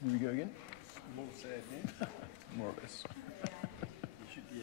Here we go again? More sad now. More or less. You should be.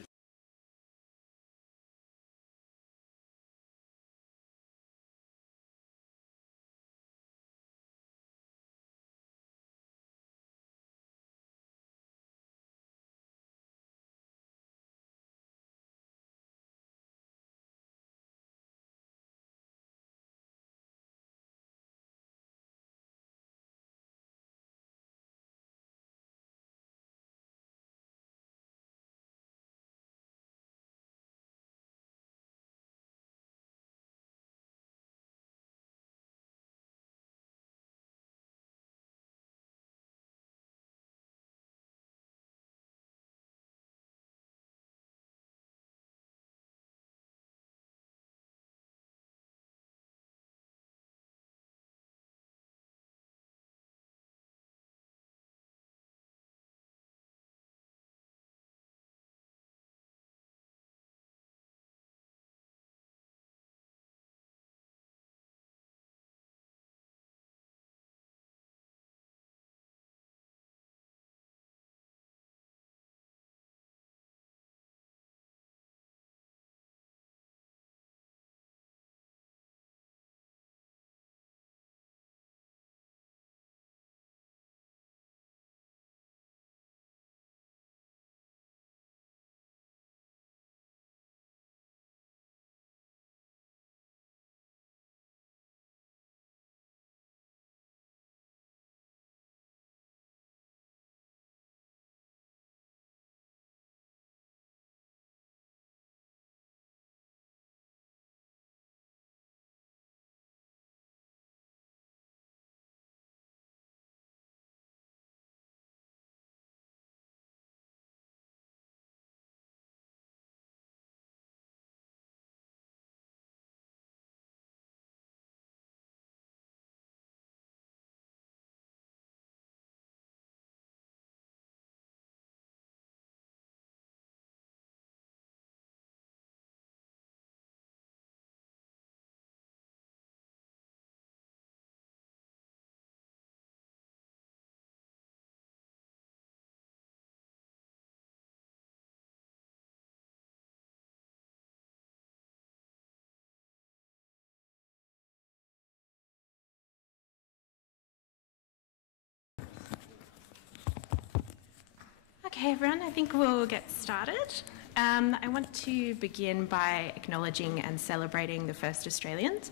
Okay, everyone, I think we'll get started. I want to begin by acknowledging and celebrating the first Australians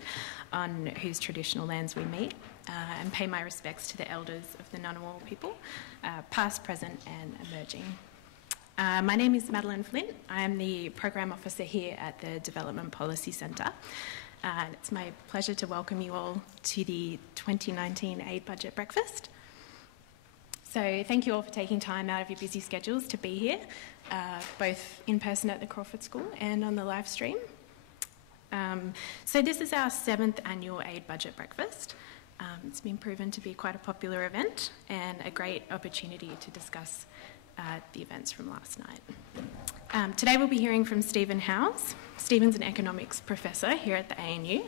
on whose traditional lands we meet, and pay my respects to the elders of the Ngunnawal people, past, present and emerging. My name is Madeline Flint. I am the Program Officer here at the Development Policy Centre. And it's my pleasure to welcome you all to the 2019 Aid Budget Breakfast. So thank you all for taking time out of your busy schedules to be here, both in person at the Crawford School and on the live stream. So this is our 7th annual Aid Budget Breakfast. It's been proven to be quite a popular event and a great opportunity to discuss the events from last night. Today we'll be hearing from Stephen Howes. Stephen's an economics professor here at the ANU,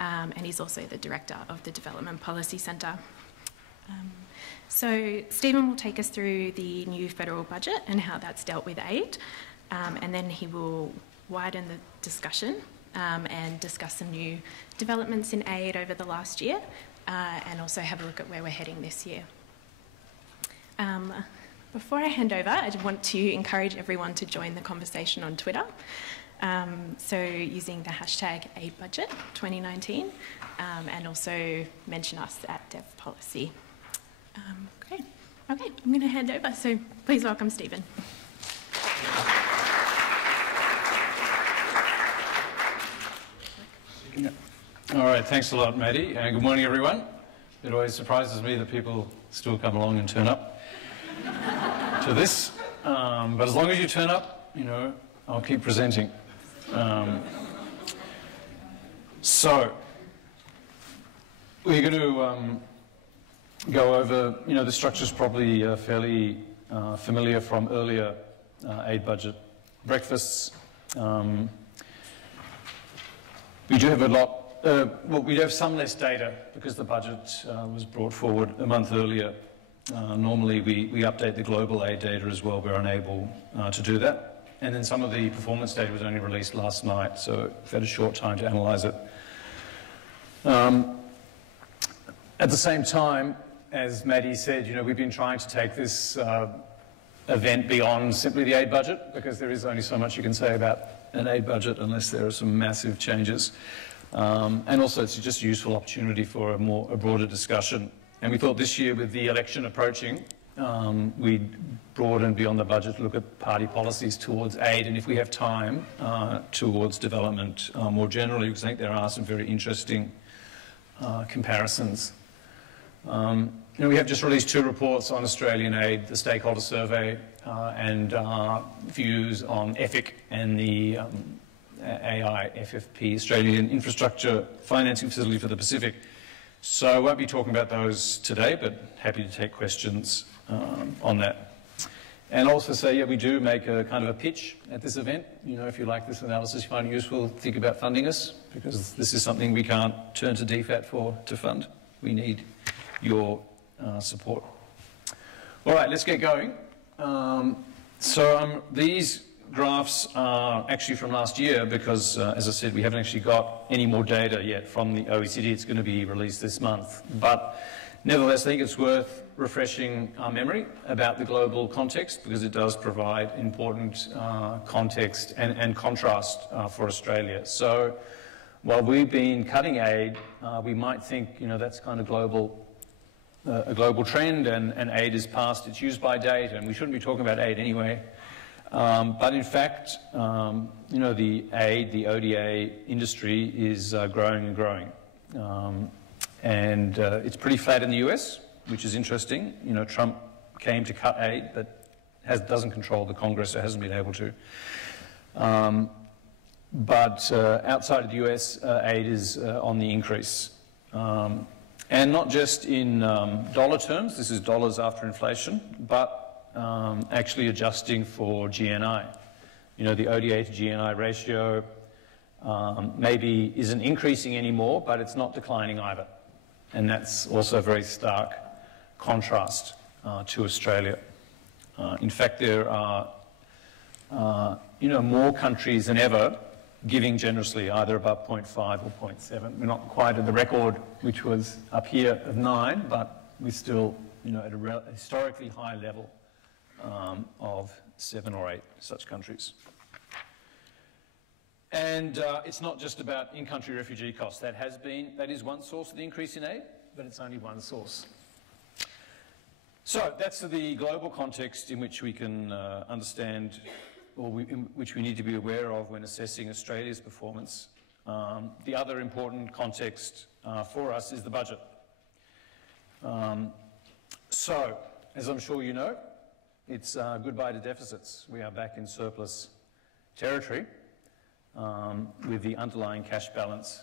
and he's also the director of the Development Policy Centre. So Stephen will take us through the new federal budget and how that's dealt with aid, and then he will widen the discussion and discuss some new developments in aid over the last year, and also have a look at where we're heading this year. Before I hand over, I want to encourage everyone to join the conversation on Twitter. So using the hashtag AidBudget2019, and also mention us at DevPolicy. Great. Okay, I'm going to hand over, so please welcome Stephen. Yeah. All right, thanks a lot, Maddie, and good morning, everyone. It always surprises me that people still come along and turn up to this, but as long as you turn up, you know, I'll keep presenting. So, we're going to go over, you know, the structure's probably fairly familiar from earlier aid budget breakfasts. We do have a lot, well, we have some less data because the budget was brought forward a month earlier Normally we update the global aid data as well. We're unable to do that. And then some of the performance data was only released last night, so we've had a short time to analyse it. At the same time, as Maddie said, we've been trying to take this event beyond simply the aid budget, because there is only so much you can say about an aid budget unless there are some massive changes. And also it's just a useful opportunity for a broader discussion. And we thought this year, with the election approaching, we'd broaden beyond the budget to look at party policies towards aid, and if we have time, towards development more generally, because I think there are some very interesting comparisons. We have just released 2 reports on Australian aid, the stakeholder survey and views on EFIC and the AIFFP, Australian Infrastructure Financing Facility for the Pacific. So I won't be talking about those today, but happy to take questions on that. And also say, yeah, we do make a kind of a pitch at this event. If you like this analysis, you find it useful, think about funding us, because this is something we can't turn to DFAT to fund. We need your support. All right, let's get going. These graphs are actually from last year because, as I said, we haven't actually got any more data yet from the OECD. It's going to be released this month. But nevertheless, I think it's worth refreshing our memory about the global context, because it does provide important context and contrast for Australia. So while we've been cutting aid, we might think, that's kind of a global trend, and aid is past its use-by date, and we shouldn't be talking about aid anyway. But in fact, the aid, the ODA industry is growing and growing. It's pretty flat in the US, which is interesting. Trump came to cut aid, but doesn't control the Congress, so hasn't been able to. But outside of the US, aid is on the increase. And not just in dollar terms, this is dollars after inflation, but actually adjusting for GNI. The ODA to GNI ratio maybe isn't increasing anymore, but it's not declining either. And that's also a very stark contrast to Australia. In fact, there are more countries than ever giving generously, either above 0.5 or 0.7. We're not quite at the record, which was up here of 9, but we're still at a historically high level of 7 or 8 such countries. And it's not just about in-country refugee costs. That is one source of the increase in aid, but it's only one source. So that's the global context in which we can understand, or in which we need to be aware of when assessing Australia's performance. The other important context for us is the budget. So, as I'm sure you know, it's goodbye to deficits. We are back in surplus territory, with the underlying cash balance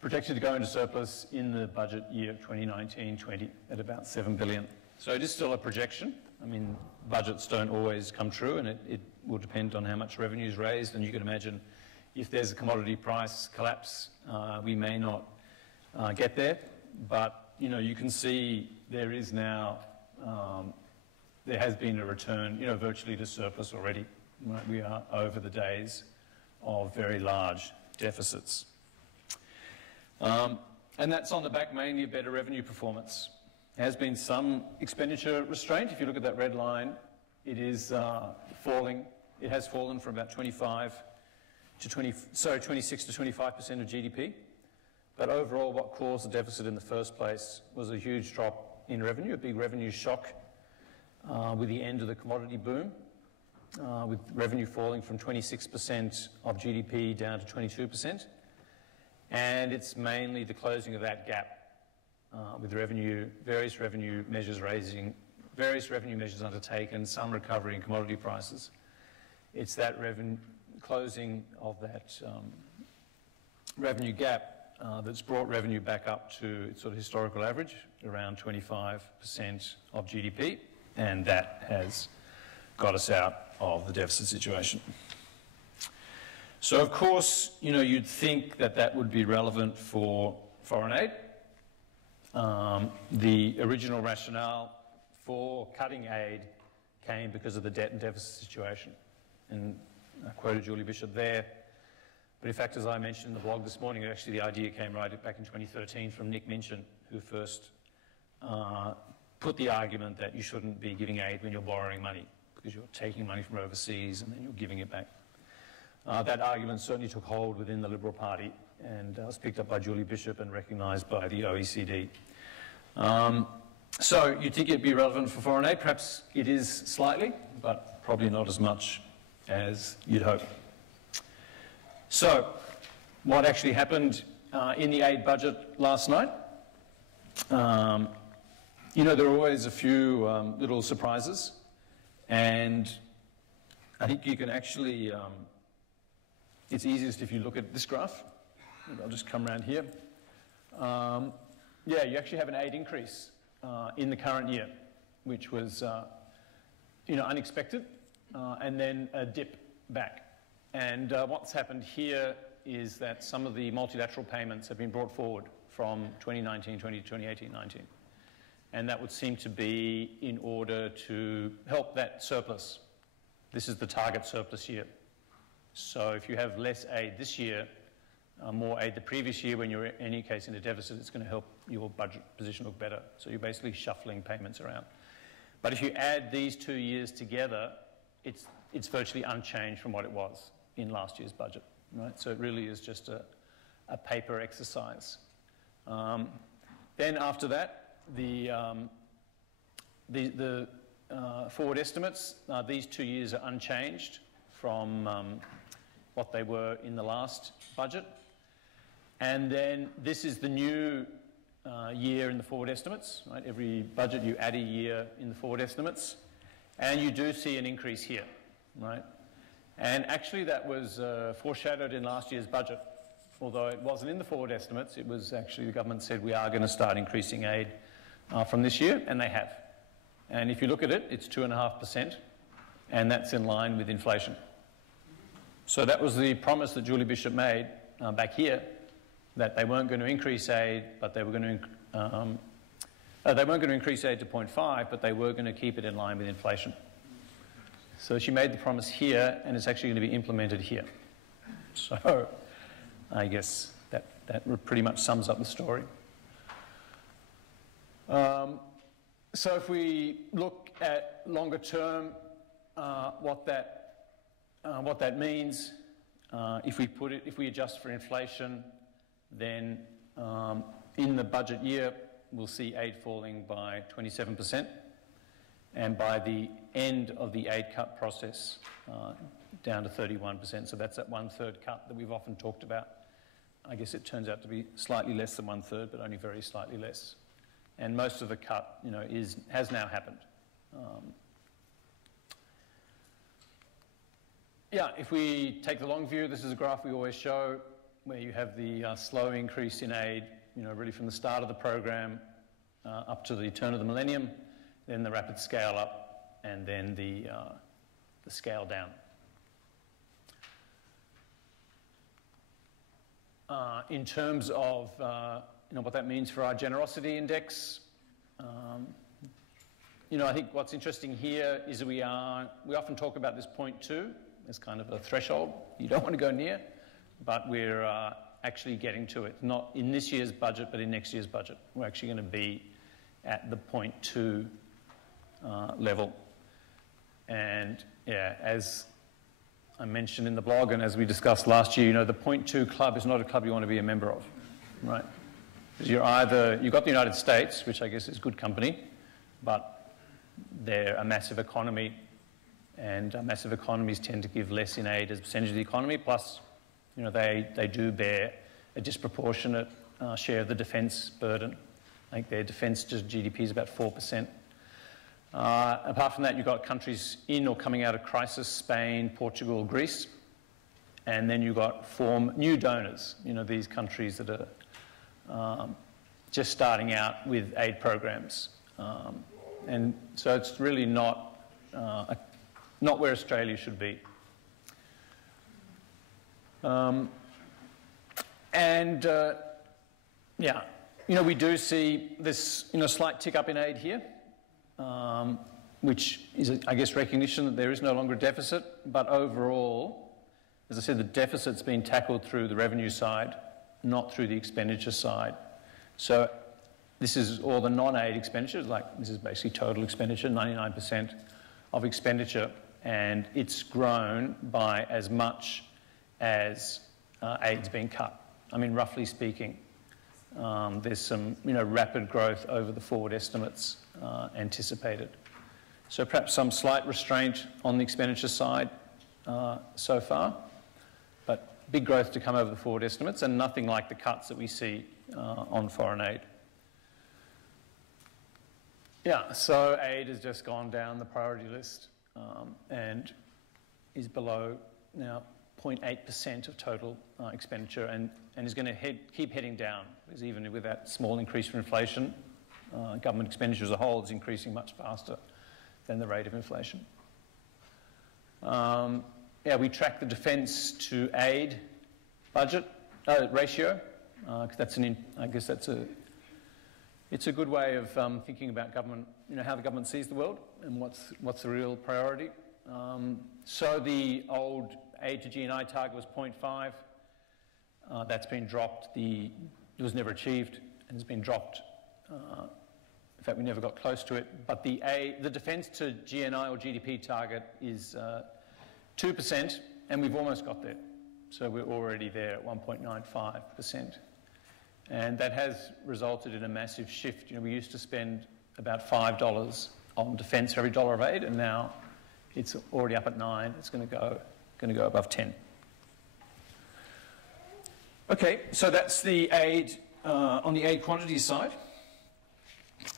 projected to go into surplus in the budget year 2019-20 at about $7 billion. So it is still a projection. I mean, budgets don't always come true, and it will depend on how much revenue is raised. And you can imagine if there's a commodity price collapse, we may not get there. But, you can see there is now, there has been a return, virtually to surplus already. Right? We are over the days of very large deficits. And that's on the back mainly of better revenue performance. There has been some expenditure restraint. If you look at that red line, it is falling. It has fallen from about 26 to 25% of GDP. But overall, what caused the deficit in the first place was a huge drop in revenue, a big revenue shock with the end of the commodity boom, with revenue falling from 26% of GDP down to 22%. And it's mainly the closing of that gap with various revenue measures undertaken, some recovery in commodity prices. It's that closing of that revenue gap that's brought revenue back up to its sort of historical average, around 25% of GDP, and that has got us out of the deficit situation. So, of course, you'd think that that would be relevant for foreign aid. The original rationale for cutting aid came because of the debt and deficit situation. And I quoted Julie Bishop there. But in fact, as I mentioned in the blog this morning, actually the idea came right back in 2013 from Nick Minchin, who first put the argument that you shouldn't be giving aid when you're borrowing money, because you're taking money from overseas and then you're giving it back. That argument certainly took hold within the Liberal Party and was picked up by Julie Bishop and recognised by the OECD. So you'd think it'd be relevant for foreign aid. Perhaps it is slightly, but probably not as much as you'd hope. So what actually happened in the aid budget last night? You know, there are always a few little surprises, and I think you can actually, it's easiest if you look at this graph. I'll just come around here. Yeah, you actually have an aid increase in the current year, which was, you know, unexpected, and then a dip back. And what's happened here is that some of the multilateral payments have been brought forward from 2019, 2018, 19. And that would seem to be in order to help that surplus. This is the target surplus year. So if you have less aid this year, more aid the previous year, when you're in any case in a deficit, it's going to help your budget position look better. So you're basically shuffling payments around. But if you add these 2 years together, it's virtually unchanged from what it was in last year's budget, right? So it really is just a paper exercise. Then after that, the forward estimates, these 2 years are unchanged from what they were in the last budget. And then this is the new year in the forward estimates, right? Every budget you add a year in the forward estimates, and you do see an increase here, right? And actually that was foreshadowed in last year's budget. Although it wasn't in the forward estimates, it was actually the government said we are going to start increasing aid from this year, and they have. And if you look at it, it's 2.5%, and that's in line with inflation. So that was the promise that Julie Bishop made back here, that they weren't going to increase aid, but they were going to they weren't going to increase aid to 0.5, but they were going to keep it in line with inflation. So she made the promise here, and it's actually going to be implemented here. So I guess that pretty much sums up the story. So if we look at longer term, what that means, if we adjust for inflation, then in the budget year we'll see aid falling by 27%, and by the end of the aid cut process down to 31%. So that's that 1/3 cut that we've often talked about. I guess it turns out to be slightly less than 1/3, but only very slightly less. And most of the cut, you know, has now happened. Yeah, if we take the long view, this is a graph we always show, where you have the slow increase in aid, you know, really from the start of the program up to the turn of the millennium, then the rapid scale up, and then the scale down. In terms of you know, what that means for our generosity index, you know, I think what's interesting here is that we often talk about this 0.2 as kind of a threshold you don't want to go near, but we're actually getting to it, not in this year's budget, but in next year's budget. We're actually going to be at the 0.2 level. And yeah, as I mentioned in the blog and as we discussed last year, you know, the 0.2 club is not a club you want to be a member of, right? Because you've got the United States, which I guess is good company, but they're a massive economy, and massive economies tend to give less in aid as a percentage of the economy, plus, you know, they do bear a disproportionate share of the defence burden. I think their defence to GDP is about 4%. Apart from that, you've got countries in or coming out of crisis, Spain, Portugal, Greece, and then you've got new donors, you know, these countries that are just starting out with aid programs. And so it's really not where Australia should be. Yeah, you know, we do see this, you know, slight tick up in aid here. which is, I guess, recognition that there is no longer a deficit, but overall, as I said, the deficit's been tackled through the revenue side, not through the expenditure side. So this is all the non-aid expenditures, like this is basically total expenditure, 99% of expenditure, and it's grown by as much as aid's been cut. I mean, roughly speaking, there's some rapid growth over the forward estimates anticipated. So perhaps some slight restraint on the expenditure side so far, but big growth to come over the forward estimates and nothing like the cuts that we see on foreign aid. Yeah, so aid has just gone down the priority list and is below now 0.8% of total expenditure and is going to keep heading down, because even with that small increase from inflation, government expenditure as a whole is increasing much faster than the rate of inflation. Yeah, we track the defence to aid budget ratio, because that's I guess it's a good way of thinking about government, how the government sees the world and what's the real priority. So the old aid to GNI target was 0.5. That's been dropped. It was never achieved and has been dropped. In fact, we never got close to it. But the defence to GNI or GDP target is 2%, and we've almost got there. So we're already there at 1.95%. And that has resulted in a massive shift. We used to spend about $5 on defence for every dollar of aid, and now it's already up at 9. It's going to go above 10. Okay, so that's the aid on the aid quantity side.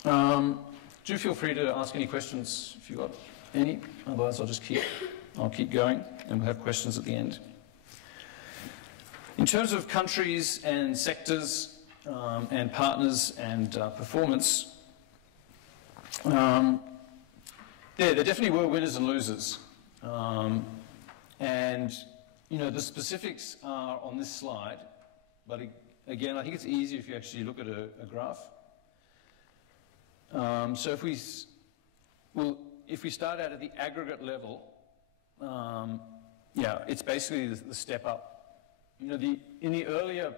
Do feel free to ask any questions if you've got any. Otherwise, I'll keep going, and we'll have questions at the end. In terms of countries and sectors and partners and performance, there definitely were winners and losers. And, the specifics are on this slide, but again, I think it's easier if you actually look at a graph. So if we start out at the aggregate level, it's basically the step up. In the earlier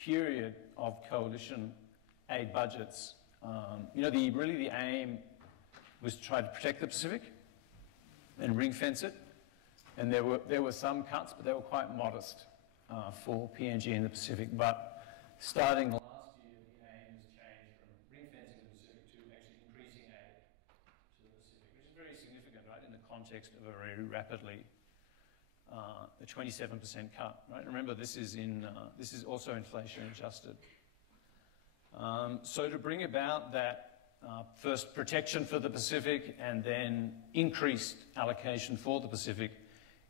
period of coalition aid budgets, really the aim was to try to protect the Pacific and ring fence it. And there were some cuts, but they were quite modest for PNG in the Pacific. But starting last year, the aim has changed from ring fencing the Pacific to actually increasing aid to the Pacific, which is very significant, right, in the context of a very rapidly a 27% cut. Right? Remember, this is also inflation adjusted. So to bring about that first protection for the Pacific and then increased allocation for the Pacific,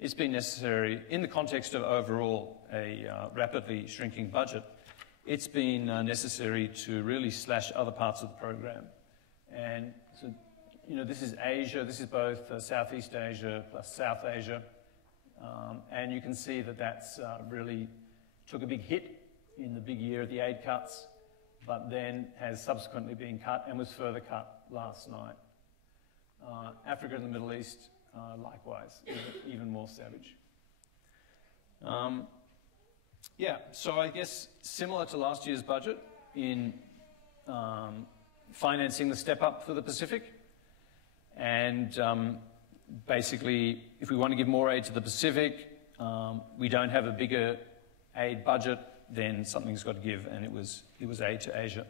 it's been necessary in the context of overall a rapidly shrinking budget. It's been necessary to really slash other parts of the program. And so, this is Asia. This is both Southeast Asia plus South Asia. And you can see that that's really took a big hit in the big year of the aid cuts, but then has subsequently been cut and was further cut last night. Africa and the Middle East, likewise, even more savage. So I guess similar to last year's budget in financing the step up for the Pacific, and basically, if we want to give more aid to the Pacific, we don't have a bigger aid budget, then something's got to give, and it was aid to Asia.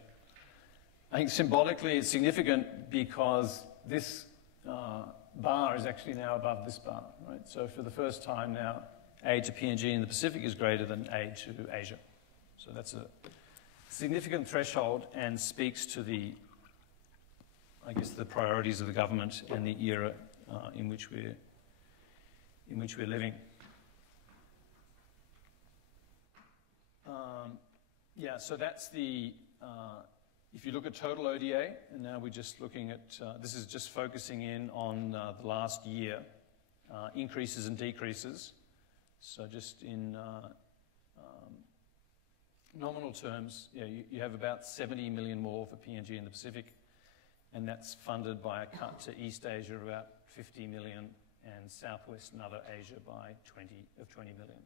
I think symbolically it's significant because this bar is actually now above this bar, right? So for the first time now, aid to PNG in the Pacific is greater than aid to Asia. So that's a significant threshold and speaks to the priorities of the government and the era in which we're living. So that's the, if you look at total ODA, and now we're just looking at, this is just focusing in on the last year, increases and decreases. So just in nominal terms, you have about 70 million more for PNG in the Pacific, and that's funded by a cut to East Asia of about 50 million and Southwest and other Asia by 20 million.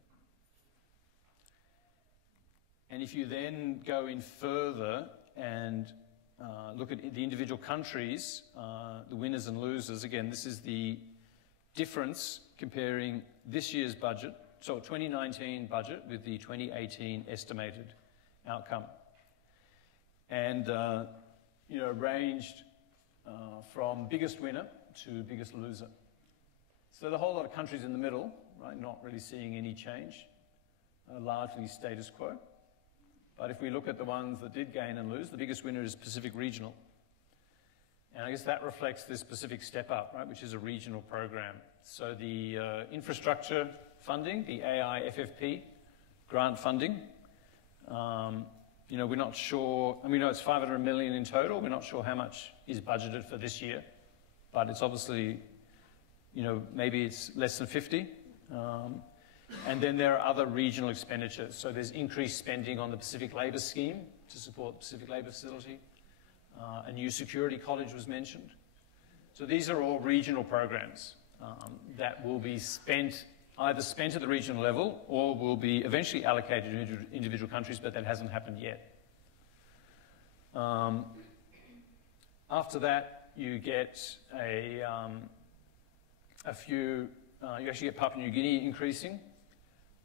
And if you then go in further and look at the individual countries, the winners and losers, again, this is the difference comparing this year's budget, so 2019 budget with the 2018 estimated outcome. And, ranged from biggest winner to biggest loser. So the whole lot of countries in the middle, right, not really seeing any change, largely status quo. But if we look at the ones that did gain and lose, the biggest winner is Pacific Regional. And I guess that reflects this Pacific Step Up, right, which is a regional program. So the infrastructure funding, the AIFFP grant funding, we're not sure, and we know it's 500 million in total. We're not sure how much is budgeted for this year, but it's obviously, maybe it's less than 50. And then there are other regional expenditures. So there's increased spending on the Pacific Labour Scheme to support the Pacific Labour Facility. A new security college was mentioned. So these are all regional programs that will be either spent at the regional level or will be eventually allocated to individual countries, but that hasn't happened yet. After that, you get you actually get Papua New Guinea increasing,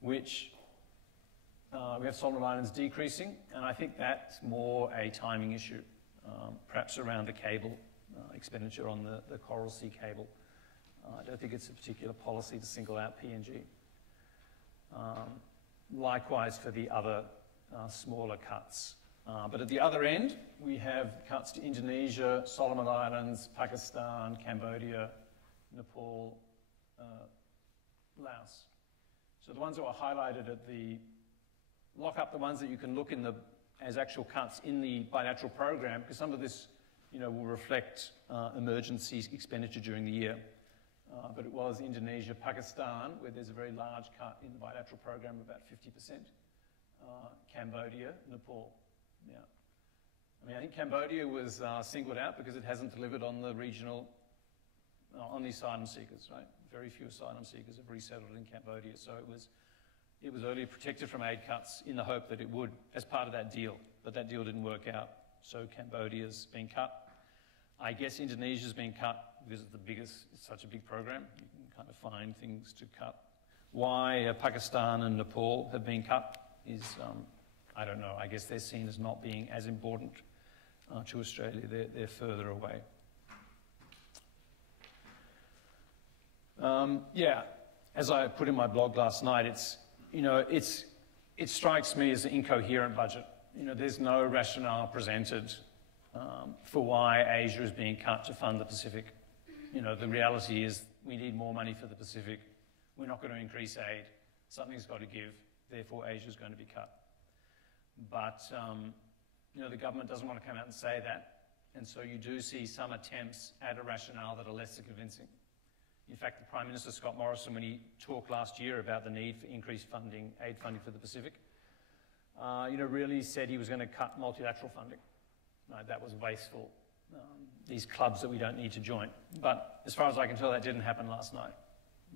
which we have Solomon Islands decreasing, and I think that's more a timing issue, perhaps around the cable expenditure on the Coral Sea cable. I don't think it's a particular policy to single out PNG. Likewise for the other smaller cuts. But at the other end, we have cuts to Indonesia, Solomon Islands, Pakistan, Cambodia, Nepal, Laos. So the ones that were highlighted at lock up the ones that you can look as actual cuts in the bilateral program, because some of this, will reflect emergency expenditure during the year. But it was Indonesia, Pakistan, where there's a very large cut in the bilateral program, about 50%. Cambodia, Nepal, yeah. I think Cambodia was singled out because it hasn't delivered on the regional, on the asylum seekers, right? Very few asylum seekers have resettled in Cambodia, so it was earlier protected from aid cuts in the hope that it would, as part of that deal, but that deal didn't work out, so Cambodia's been cut. I guess Indonesia's been cut because it's such a big program. You can kind of find things to cut. Why Pakistan and Nepal have been cut is, I don't know. I guess they're seen as not being as important to Australia. They're further away. As I put in my blog last night, it strikes me as an incoherent budget. There's no rationale presented for why Asia is being cut to fund the Pacific. The reality is we need more money for the Pacific. We're not going to increase aid. Something's got to give. Therefore, Asia is going to be cut. But, the government doesn't want to come out and say that. And so you do see some attempts at a rationale that are less convincing. In fact, the Prime Minister, Scott Morrison, when he talked last year about the need for increased aid funding for the Pacific, really said he was going to cut multilateral funding. Right, that was wasteful. These clubs that we don't need to join. But as far as I can tell, that didn't happen last night.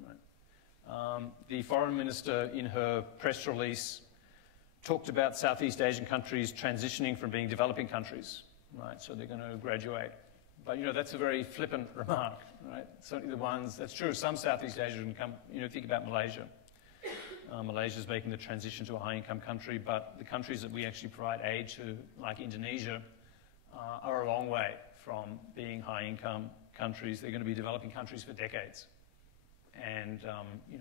Right. The Foreign Minister, in her press release, talked about Southeast Asian countries transitioning from being developing countries. Right, so they're going to graduate. But, that's a very flippant remark. Right? Certainly the ones, that's true, some Southeast Asian think about Malaysia. Malaysia's making the transition to a high-income country, but the countries that we actually provide aid to, like Indonesia, are a long way from being high-income countries. They're going to be developing countries for decades, and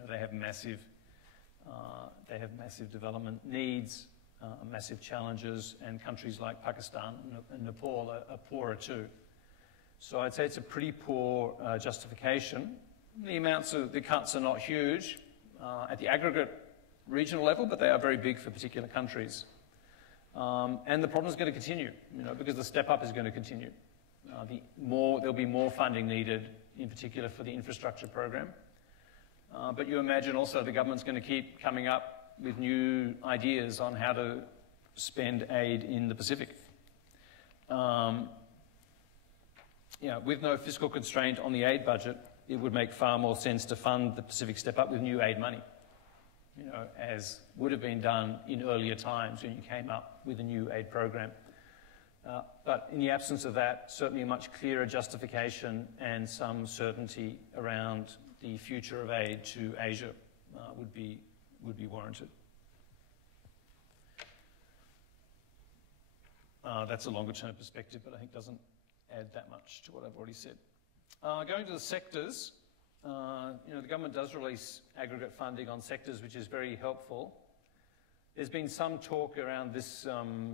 they have massive development needs, massive challenges, and countries like Pakistan and Nepal are poorer too. So I'd say it's a pretty poor justification. The cuts are not huge at the aggregate regional level, but they are very big for particular countries. And the problem is going to continue, because the step up is going to continue. There'll be more funding needed, in particular for the infrastructure program. But you imagine also the government's going to keep coming up with new ideas on how to spend aid in the Pacific. with no fiscal constraint on the aid budget, it would make far more sense to fund the Pacific Step Up with new aid money, as would have been done in earlier times when you came up with a new aid program. But in the absence of that, certainly a much clearer justification and some certainty around the future of aid to Asia would be warranted. That's a longer-term perspective, but I think doesn't add that much to what I've already said. Going to the sectors, the government does release aggregate funding on sectors, which is very helpful. There's been some talk around this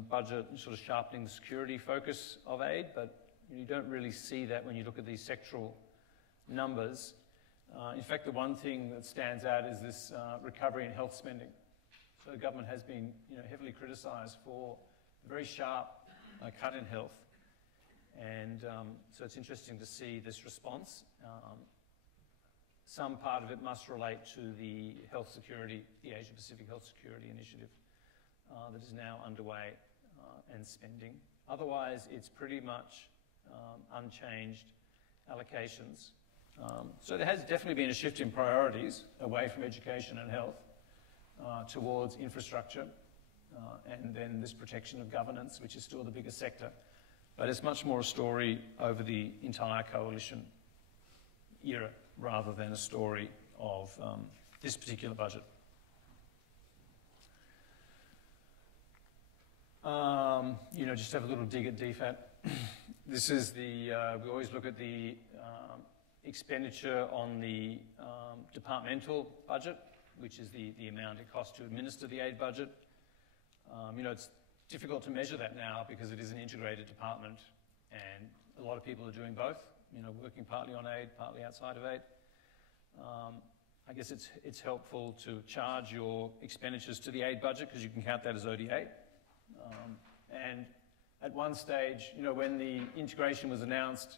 budget sort of sharpening the security focus of aid, but you don't really see that when you look at these sectoral numbers. In fact, the one thing that stands out is this recovery in health spending. So the government has been heavily criticised for a very sharp cut in health. And so it's interesting to see this response. Some part of it must relate to the health security, the Asia-Pacific Health Security Initiative that is now underway and spending. Otherwise, it's pretty much unchanged allocations. So there has definitely been a shift in priorities away from education and health towards infrastructure and then this protection of governance, which is still the biggest sector. But it's much more a story over the entire coalition era rather than a story of this particular budget. Just have a little dig at DFAT. This is we always look at the expenditure on the departmental budget, which is the amount it costs to administer the aid budget. It's difficult to measure that now because it is an integrated department and a lot of people are doing both, working partly on aid, partly outside of aid. I guess it's helpful to charge your expenditures to the aid budget because you can count that as ODA. And at one stage, when the integration was announced,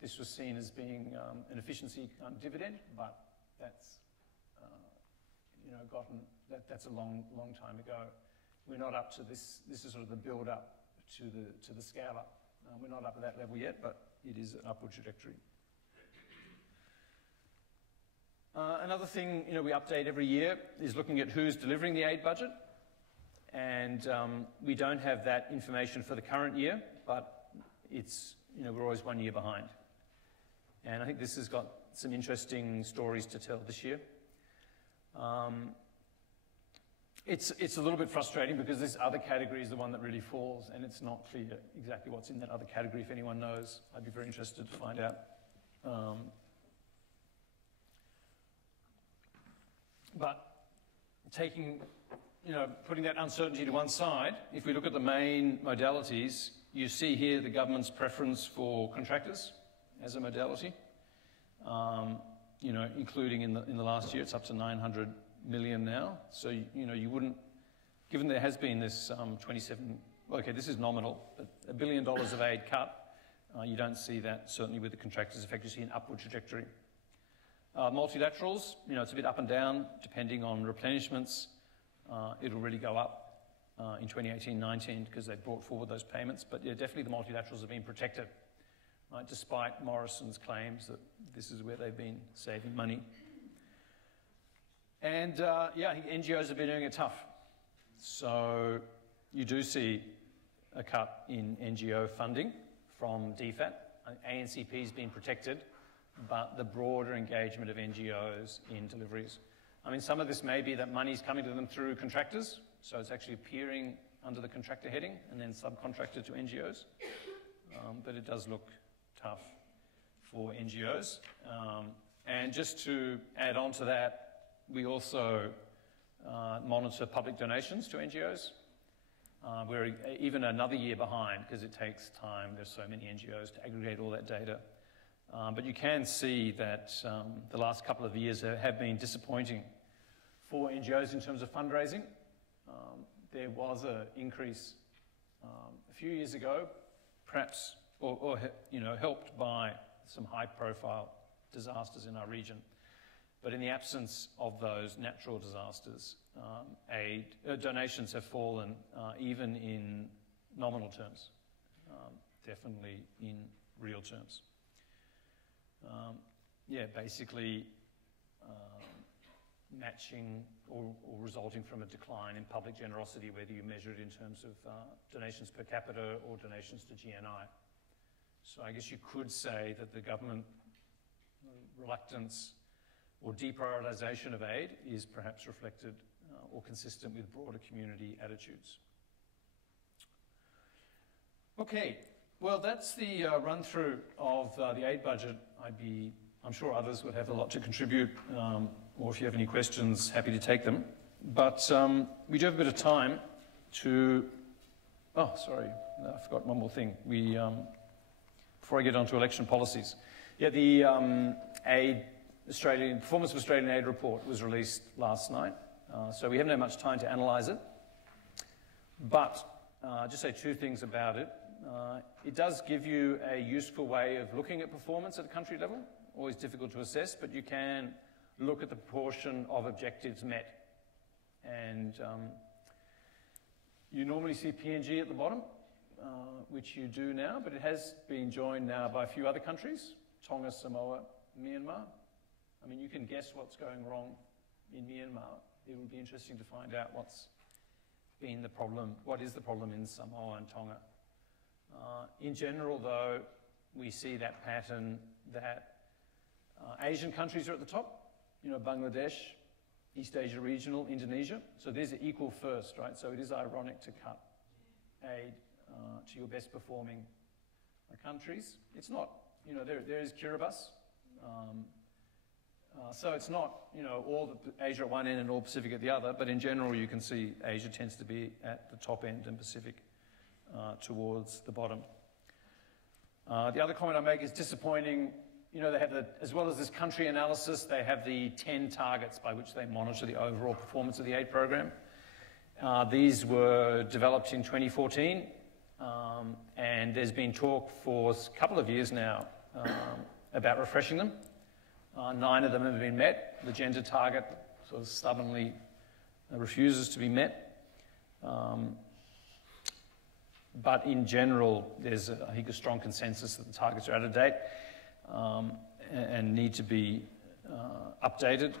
this was seen as being an efficiency dividend, but that's, that's a long time ago. We're not up to this. This is sort of the build-up to the scale-up. We're not up at that level yet, but it is an upward trajectory. Another thing we update every year is looking at who's delivering the aid budget. And we don't have that information for the current year, but it's, we're always 1 year behind. And I think this has got some interesting stories to tell this year. It's a little bit frustrating because this other category is the one that really falls, and it's not clear exactly what's in that other category. If anyone knows, I'd be very interested to find out. But putting that uncertainty to one side, if we look at the main modalities, you see here the government's preference for contractors as a modality. Including in the last year, it's up to 900 million now. So, you wouldn't, given there has been this 27, okay, this is nominal, but $1 billion of aid cut, you don't see that certainly with the contractors effect. You see an upward trajectory. Multilaterals, it's a bit up and down depending on replenishments. It'll really go up in 2018-19 because they brought forward those payments. But yeah, definitely the multilaterals have been protected, right, despite Morrison's claims that this is where they've been saving money. And I think NGOs have been doing it tough. So you do see a cut in NGO funding from DFAT. ANCP has been protected, but the broader engagement of NGOs in deliveries. I mean, some of this may be that money's coming to them through contractors, so it's actually appearing under the contractor heading and then subcontracted to NGOs. But it does look tough for NGOs. And just to add on to that, we also monitor public donations to NGOs. We're even another year behind because it takes time. There's so many NGOs to aggregate all that data. But you can see that the last couple of years have been disappointing for NGOs in terms of fundraising. There was an increase a few years ago, perhaps, or helped by some high-profile disasters in our region. But in the absence of those natural disasters, donations have fallen even in nominal terms, definitely in real terms. yeah, basically matching or resulting from a decline in public generosity, whether you measure it in terms of donations per capita or donations to GNI. So I guess you could say that the government reluctance or deprioritisation of aid is perhaps reflected or consistent with broader community attitudes. Okay, well, that's the run-through of the aid budget. I'm sure others would have a lot to contribute, or if you have any questions, happy to take them. But we do have a bit of time to... Oh, sorry, I forgot one more thing. Before I get on to election policies. Yeah, the Performance of Australian Aid report was released last night, so we haven't had much time to analyse it. But I'll just say two things about it. It does give you a useful way of looking at performance at a country level. Always difficult to assess, but you can look at the proportion of objectives met. And you normally see PNG at the bottom, which you do now, but it has been joined now by a few other countries, Tonga, Samoa, Myanmar. I mean, you can guess what's going wrong in Myanmar. It would be interesting to find out what's been the problem, what is the problem in Samoa and Tonga. In general, though, we see that pattern that Asian countries are at the top, you know, Bangladesh, East Asia Regional, Indonesia. So these are equal first, right? So it is ironic to cut aid to your best performing countries. It's not, you know, there is Kiribati. So it's not, you know, all the Asia at one end and all Pacific at the other, but in general you can see Asia tends to be at the top end and Pacific towards the bottom. The other comment I make is disappointing. You know, they have as well as this country analysis, they have the 10 targets by which they monitor the overall performance of the aid program. These were developed in 2014, and there's been talk for a couple of years now about refreshing them. 9 of them have been met. The gender target sort of stubbornly refuses to be met. But in general, there's, I think, a strong consensus that the targets are out of date and need to be updated.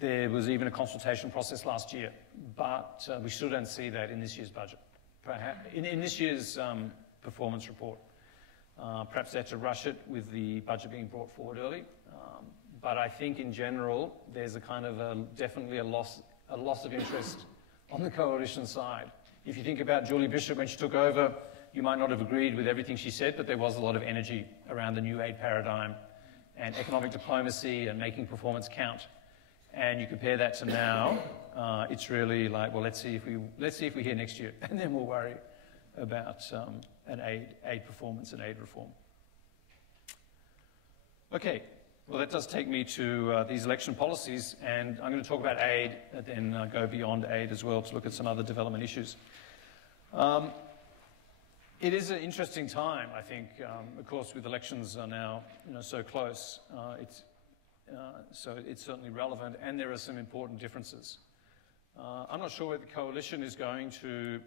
There was even a consultation process last year, but we still don't see that in this year's budget. Perhaps in this year's performance report. Perhaps they had to rush it with the budget being brought forward early. But I think in general, there's a kind of definitely a loss of interest on the coalition side. If you think about Julie Bishop when she took over, you might not have agreed with everything she said, but there was a lot of energy around the new aid paradigm and economic diplomacy and making performance count. And you compare that to now, it's really like, well, let's see if we're here next year, and then we'll worry about an aid performance and aid reform. Okay, well, that does take me to these election policies, and I'm going to talk about aid and then go beyond aid as well to look at some other development issues. It is an interesting time, I think, of course, with elections are now so close. So it's certainly relevant, and there are some important differences. I'm not sure whether the coalition is going to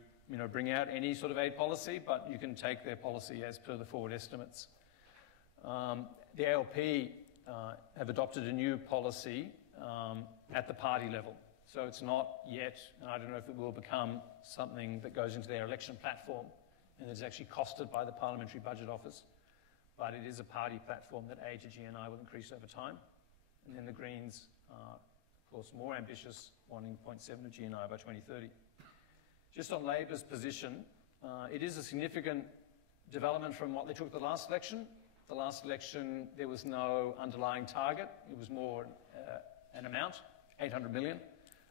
bring out any sort of aid policy, but you can take their policy as per the forward estimates. The ALP have adopted a new policy at the party level. So it's not yet, and I don't know if it will become something that goes into their election platform and is actually costed by the Parliamentary Budget Office, but it is a party platform that aid to GNI will increase over time. And then the Greens are, of course, more ambitious, wanting 0.7 of GNI by 2030. Just on Labor's position, it is a significant development from what they took the last election. The last election, there was no underlying target. It was more an amount, 800 million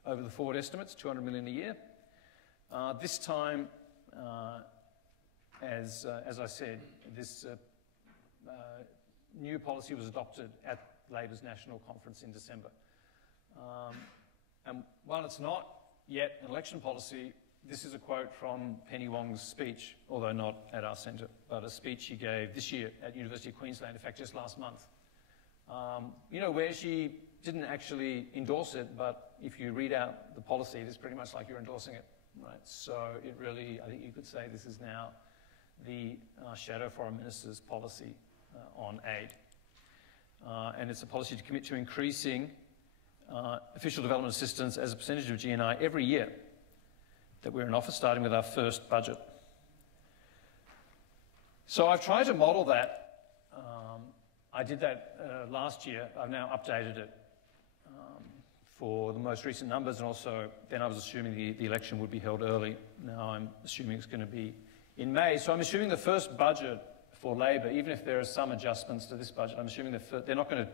over the forward estimates, 200 million a year. This time, as I said, this new policy was adopted at Labor's National Conference in December. And while it's not yet an election policy, this is a quote from Penny Wong's speech, although not at our centre, but a speech she gave this year at University of Queensland, in fact, just last month. Where she didn't actually endorse it, but if you read out the policy, it is pretty much like you're endorsing it, right? So it really, I think you could say this is now the Shadow Foreign Minister's policy on aid. and it's a policy to commit to increasing official development assistance as a percentage of GNI every year that we're in office, starting with our first budget. So I've tried to model that. I did that last year. I've now updated it for the most recent numbers, and also then I was assuming the election would be held early. Now I'm assuming it's going to be in May. So I'm assuming the first budget for Labor, even if there are some adjustments to this budget, I'm assuming they're not going to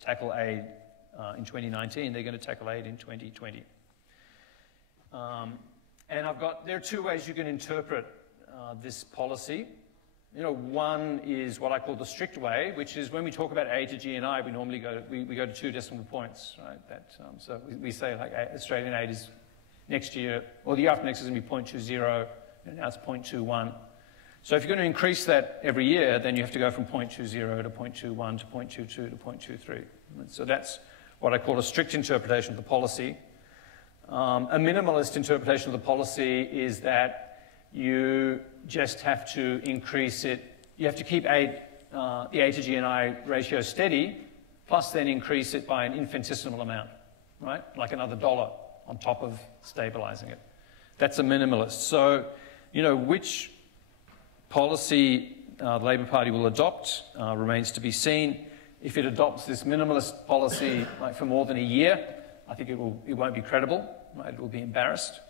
tackle aid in 2019, they're going to tackle aid in 2020. And there are two ways you can interpret this policy. You know, one is what I call the strict way, which is when we talk about aid to GNI, we normally go to 2 decimal points, right? So we say like Australian aid is next year, or the year after next is going to be 0.20, and now it's 0.21. So if you're going to increase that every year, then you have to go from 0.20 to 0.21 to 0.22 to 0.23. So that's what I call a strict interpretation of the policy. A minimalist interpretation of the policy is that you just have to increase it. You have to keep the aid to GNI ratio steady, plus then increase it by an infinitesimal amount, right? Like another $1 on top of stabilising it. That's a minimalist. So, you know, which policy the Labor Party will adopt remains to be seen. If it adopts this minimalist policy like for more than a year, I think it won't be credible, right? It will be embarrassed.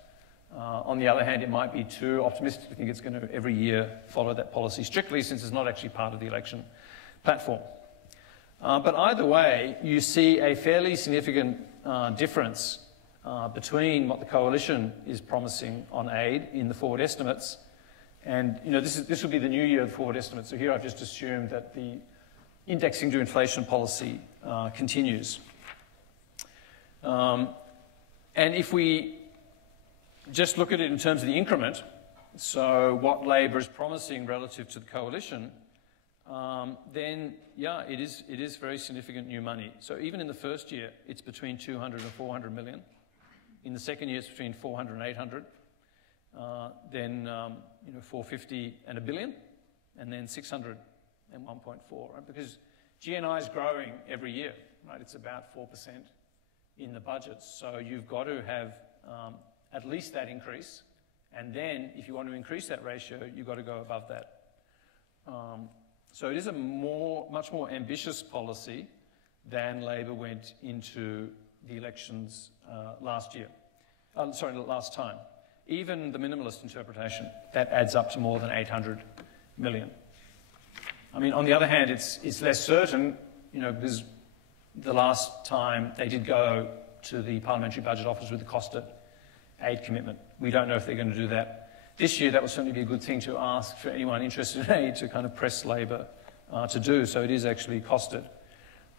On the other hand, it might be too optimistic to think it's going to every year follow that policy strictly, since it's not actually part of the election platform. But either way, you see a fairly significant difference between what the coalition is promising on aid in the forward estimates, and you know, this will be the new year of forward estimates. So here I've just assumed that the indexing to inflation policy continues. And if we just look at it in terms of the increment, so what Labor is promising relative to the coalition, then yeah, it is very significant new money. So even in the first year, it's between 200 and 400 million. In the second year, it's between 400 and 800. Then 450 and $1 billion, and then 600 and 1.4. Right? Because GNI is growing every year, right? It's about 4% in the budgets. So you've got to have at least that increase, and then if you want to increase that ratio, you've got to go above that. So it is a much more ambitious policy than Labor went into the elections last time. Even the minimalist interpretation, that adds up to more than 800 million. I mean, on the other hand, it's less certain, you know, because the last time they did go to the Parliamentary Budget Office with the costed aid commitment. We don't know if they're going to do that this year. That would certainly be a good thing to ask for anyone interested in aid to kind of press Labor to do. So it is actually costed.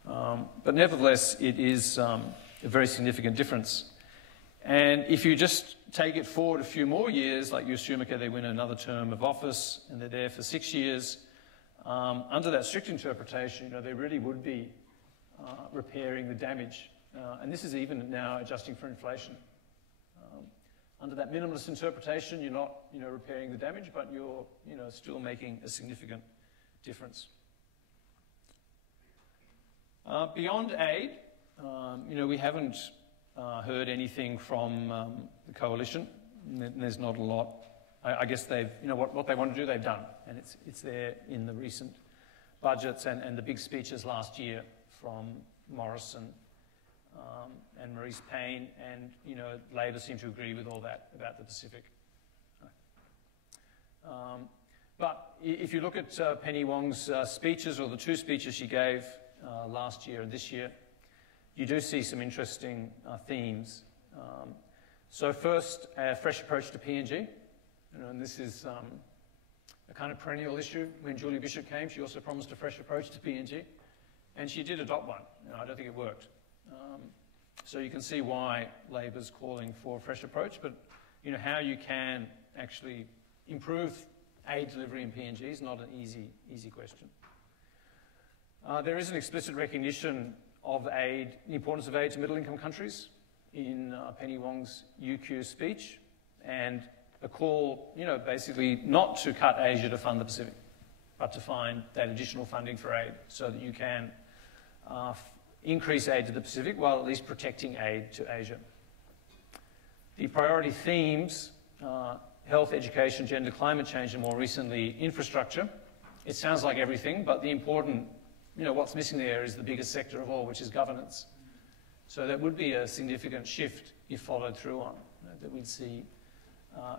But nevertheless, it is a very significant difference. And if you just take it forward a few more years, like you assume, okay, they win another term of office and they're there for 6 years, under that strict interpretation, you know, they really would be repairing the damage. And this is even now adjusting for inflation. Under that minimalist interpretation, you're not, you know, repairing the damage, but you're, you know, still making a significant difference. Beyond aid, you know, we haven't heard anything from the coalition. There's not a lot. I guess they've, you know, what they want to do, they've done, and it's there in the recent budgets and the big speeches last year from Morrison and Maurice Payne, and you know, Labor seem to agree with all that about the Pacific. But if you look at Penny Wong's speeches, or the 2 speeches she gave last year and this year, you do see some interesting themes. So first, a fresh approach to PNG. You know, and this is a kind of perennial issue. When Julie Bishop came, she also promised a fresh approach to PNG, and she did adopt one. You know, I don't think it worked. So you can see why Labor's calling for a fresh approach, but you know, how you can actually improve aid delivery in PNG is not an easy question. There is an explicit recognition of aid, the importance of aid to middle-income countries in Penny Wong's UQ speech, and a call, you know, basically not to cut Asia to fund the Pacific, but to find that additional funding for aid so that you can increase aid to the Pacific while at least protecting aid to Asia. The priority themes, health, education, gender, climate change, and more recently, infrastructure. It sounds like everything, but the important, what's missing there is the biggest sector of all, which is governance. So that would be a significant shift if followed through on, that we'd see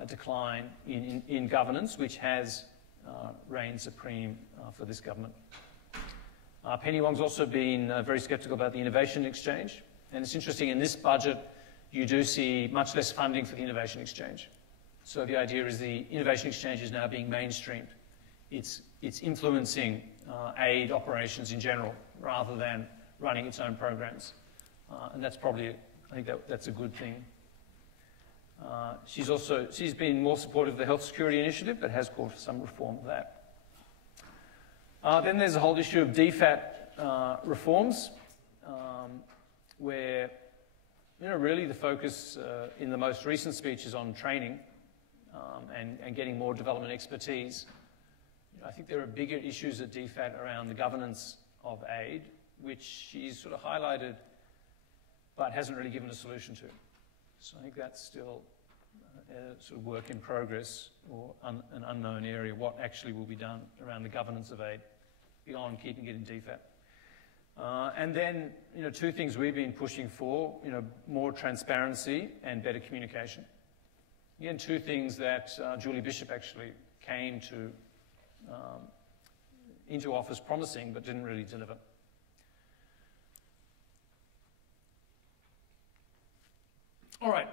a decline in governance, which has reigned supreme for this government. Penny Wong's also been very sceptical about the innovation exchange. And it's interesting, in this budget, you do see much less funding for the innovation exchange. So the idea is the innovation exchange is now being mainstreamed. It's influencing aid operations in general, rather than running its own programs. And that's probably, I think that's a good thing. She's been more supportive of the health security initiative, but has called for some reform of that. Then there's a whole issue of DFAT reforms, where really the focus in the most recent speech is on training and getting more development expertise. I think there are bigger issues at DFAT around the governance of aid, which she's sort of highlighted, but hasn't really given a solution to. So I think that's still a sort of work in progress, or an unknown area, what actually will be done around the governance of aid beyond keeping it in DFAT. And then, two things we've been pushing for, more transparency and better communication. Again, two things that Julie Bishop actually came to into office promising, but didn't really deliver. All right,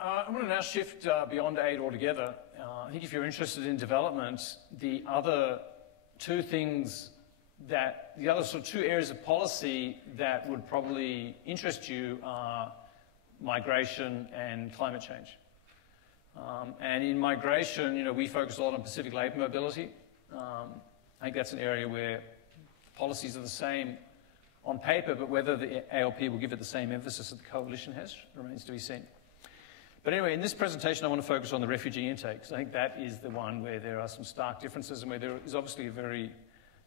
I'm going to now shift beyond aid altogether. I think if you're interested in development, the other two things the other sort of two areas of policy that would probably interest you are migration and climate change. And in migration, we focus a lot on Pacific labour mobility. I think that's an area where policies are the same on paper, but whether the ALP will give it the same emphasis that the coalition has remains to be seen. But anyway, in this presentation, I want to focus on the refugee intake. So I think that is the one where there are some stark differences and where there is obviously a very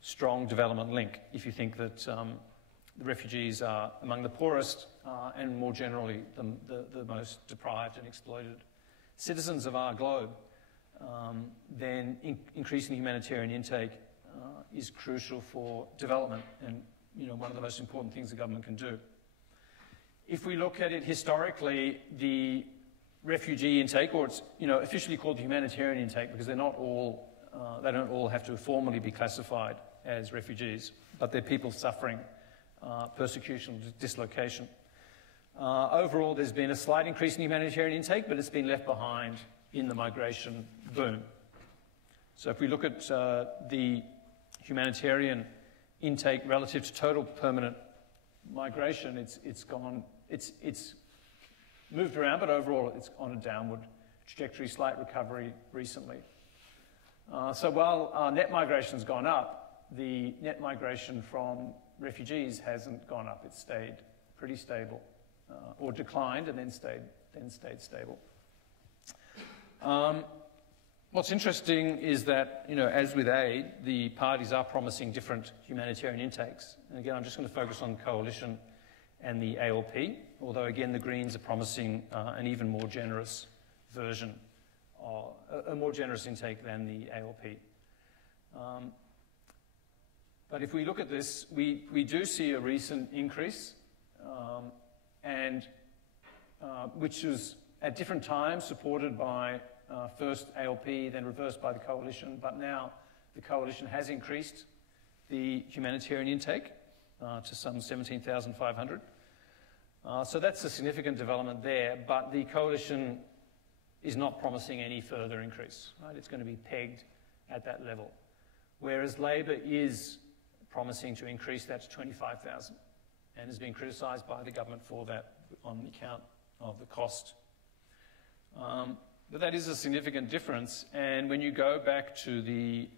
strong development link if you think that the refugees are among the poorest and more generally the most deprived and exploited citizens of our globe, then increasing humanitarian intake is crucial for development and one of the most important things the government can do. If we look at it historically, the refugee intake, or it's officially called the humanitarian intake because they're not all, they don't all have to formally be classified as refugees, but they're people suffering persecution, dislocation. Overall, there's been a slight increase in humanitarian intake, but it's been left behind in the migration boom. So if we look at the humanitarian intake relative to total permanent migration, it's moved around, but overall it's on a downward trajectory, slight recovery recently. So while net migration's gone up, the net migration from refugees hasn't gone up. It's stayed pretty stable, or declined and then stayed stable. What's interesting is that, as with aid, the parties are promising different humanitarian intakes. And again, I'm just going to focus on coalition and the ALP, although again the Greens are promising an even more generous version, or a more generous intake than the ALP. But if we look at this, we do see a recent increase, which was at different times supported by first ALP, then reversed by the coalition, but now the coalition has increased the humanitarian intake to some 17,500. So that's a significant development there, but the coalition is not promising any further increase, right? It's going to be pegged at that level, whereas Labor is promising to increase that to 25,000 and has been criticised by the government for that on account of the cost. But that is a significant difference, and when you go back to the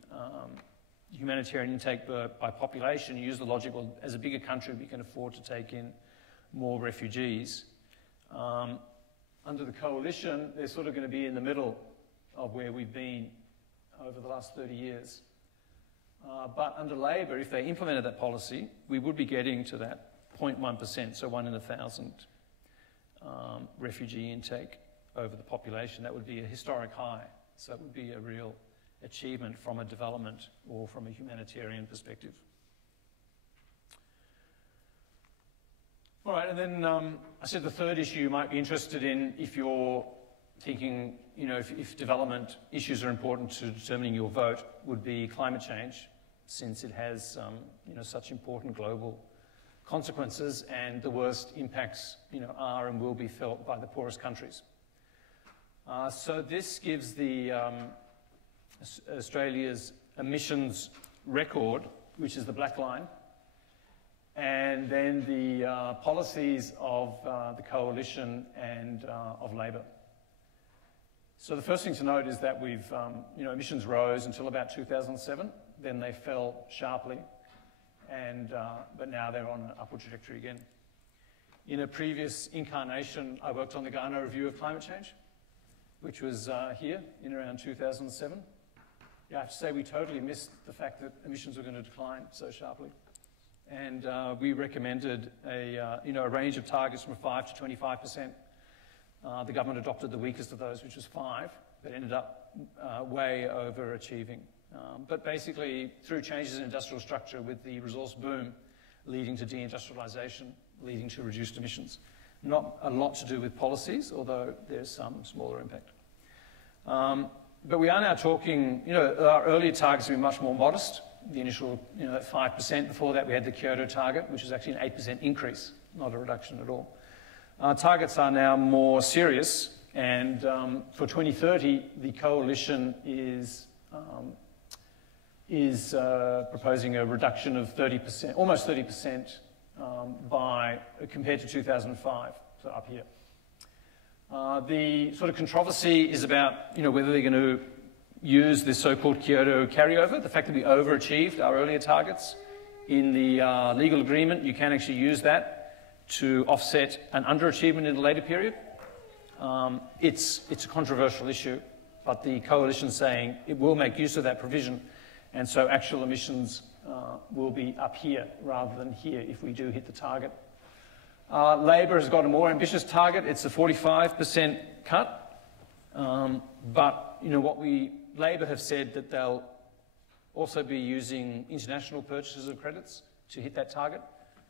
humanitarian intake by population, you use the logic, well, as a bigger country, we can afford to take in more refugees. Under the coalition, they're sort of going to be in the middle of where we've been over the last 30 years. But under Labor, if they implemented that policy, we would be getting to that 0.1%, so 1 in 1,000 refugee intake over the population. That would be a historic high. So that would be a real achievement from a development or from a humanitarian perspective. All right, and then I said the third issue you might be interested in if you're thinking, you know, if development issues are important to determining your vote, would be climate change, since it has, you know, such important global consequences, and the worst impacts, you know, are and will be felt by the poorest countries. So this gives the Australia's emissions record, which is the black line, and then the policies of the Coalition and of Labor. So the first thing to note is that we've, you know, emissions rose until about 2007, then they fell sharply, and but now they're on an upward trajectory again. In a previous incarnation, I worked on the Ghana Review of Climate Change, which was here in around 2007. Yeah, I have to say we totally missed the fact that emissions were going to decline so sharply. And we recommended a, you know, a range of targets from 5 to 25%. The government adopted the weakest of those, which was 5, but ended up way overachieving. But basically, through changes in industrial structure with the resource boom leading to deindustrialisation, leading to reduced emissions. Not a lot to do with policies, although there's some smaller impact. But we are now talking, you know, our earlier targets have been much more modest. The initial, you know, that 5%. Before that, we had the Kyoto target, which is actually an 8% increase, not a reduction at all. Targets are now more serious, and for 2030, the Coalition is proposing a reduction of 30%, almost 30%, compared to 2005, so up here. The sort of controversy is about, you know, whether they're going to use this so-called Kyoto carryover, the fact that we overachieved our earlier targets. In the legal agreement, you can actually use that to offset an underachievement in a later period. It's a controversial issue, but the Coalition's saying it will make use of that provision, and so actual emissions will be up here rather than here if we do hit the target. Labor has got a more ambitious target. It's a 45% cut, but you know Labor have said that they'll also be using international purchases of credits to hit that target,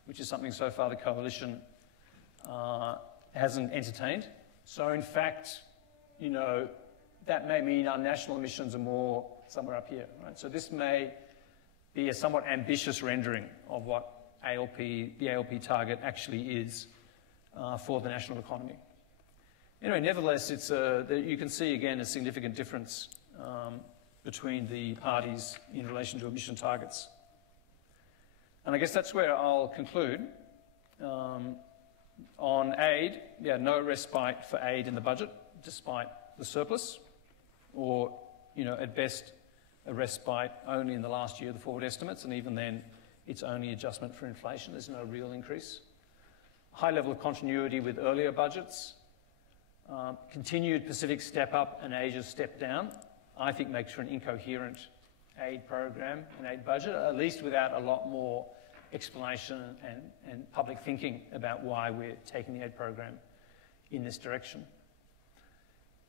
which is something so far the Coalition hasn't entertained. So in fact, you know, that may mean our national emissions are more somewhere up here, right? So this may be a somewhat ambitious rendering of what the ALP target actually is for the national economy. Anyway, nevertheless, you can see again a significant difference between the parties in relation to emission targets. And I guess that's where I'll conclude. On aid, yeah, no respite for aid in the budget, despite the surplus, or, you know, at best, a respite only in the last year of the forward estimates, and even then, it's only adjustment for inflation. There's no real increase. High level of continuity with earlier budgets. Continued Pacific step up and Asia's step down, I think makes for an incoherent aid program and aid budget, at least without a lot more explanation and public thinking about why we're taking the aid program in this direction.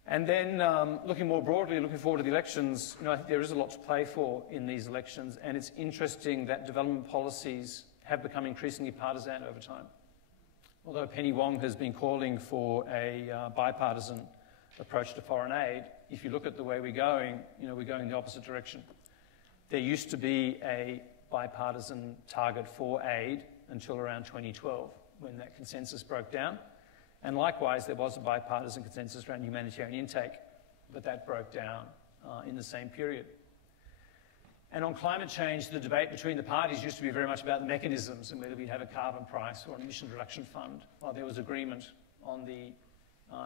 And then looking more broadly, looking forward to the elections, you know, I think there is a lot to play for in these elections, and it's interesting that development policies have become increasingly partisan over time. Although Penny Wong has been calling for a bipartisan approach to foreign aid, if you look at the way we're going, you know, we're going in the opposite direction. There used to be a bipartisan target for aid until around 2012, when that consensus broke down. And likewise, there was a bipartisan consensus around humanitarian intake, but that broke down in the same period. And on climate change, the debate between the parties used to be very much about the mechanisms and whether we'd have a carbon price or an emission reduction fund. While there was agreement on the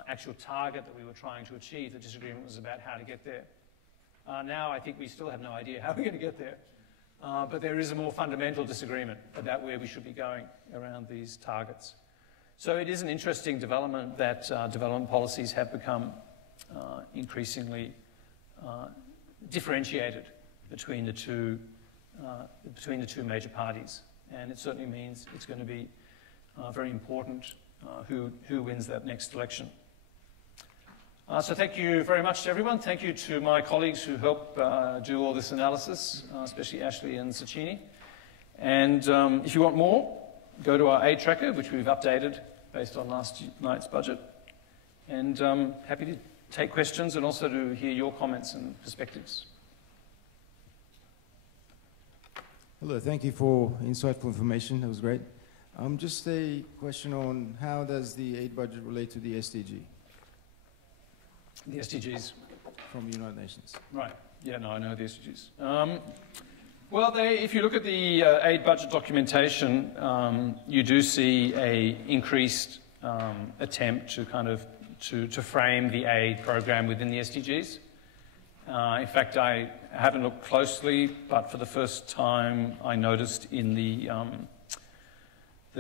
actual target that we were trying to achieve, the disagreement was about how to get there. Now I think we still have no idea how we're going to get there. But there is a more fundamental disagreement about where we should be going around these targets. So it is an interesting development that development policies have become increasingly differentiated between the two between the two major parties. And it certainly means it's going to be very important who wins that next election. So thank you very much to everyone. Thank you to my colleagues who helped do all this analysis, especially Ashley and Sachini. And if you want more, go to our aid tracker, which we've updated based on last night's budget. And happy to take questions and also to hear your comments and perspectives. Hello, thank you for insightful information. That was great. Just a question on how does the aid budget relate to the SDG? The SDGs. From the United Nations. Right. Yeah, no, I know the SDGs. Well, if you look at the aid budget documentation, you do see a increased attempt to kind of to frame the aid program within the SDGs. In fact, I haven't looked closely, but for the first time, I noticed in the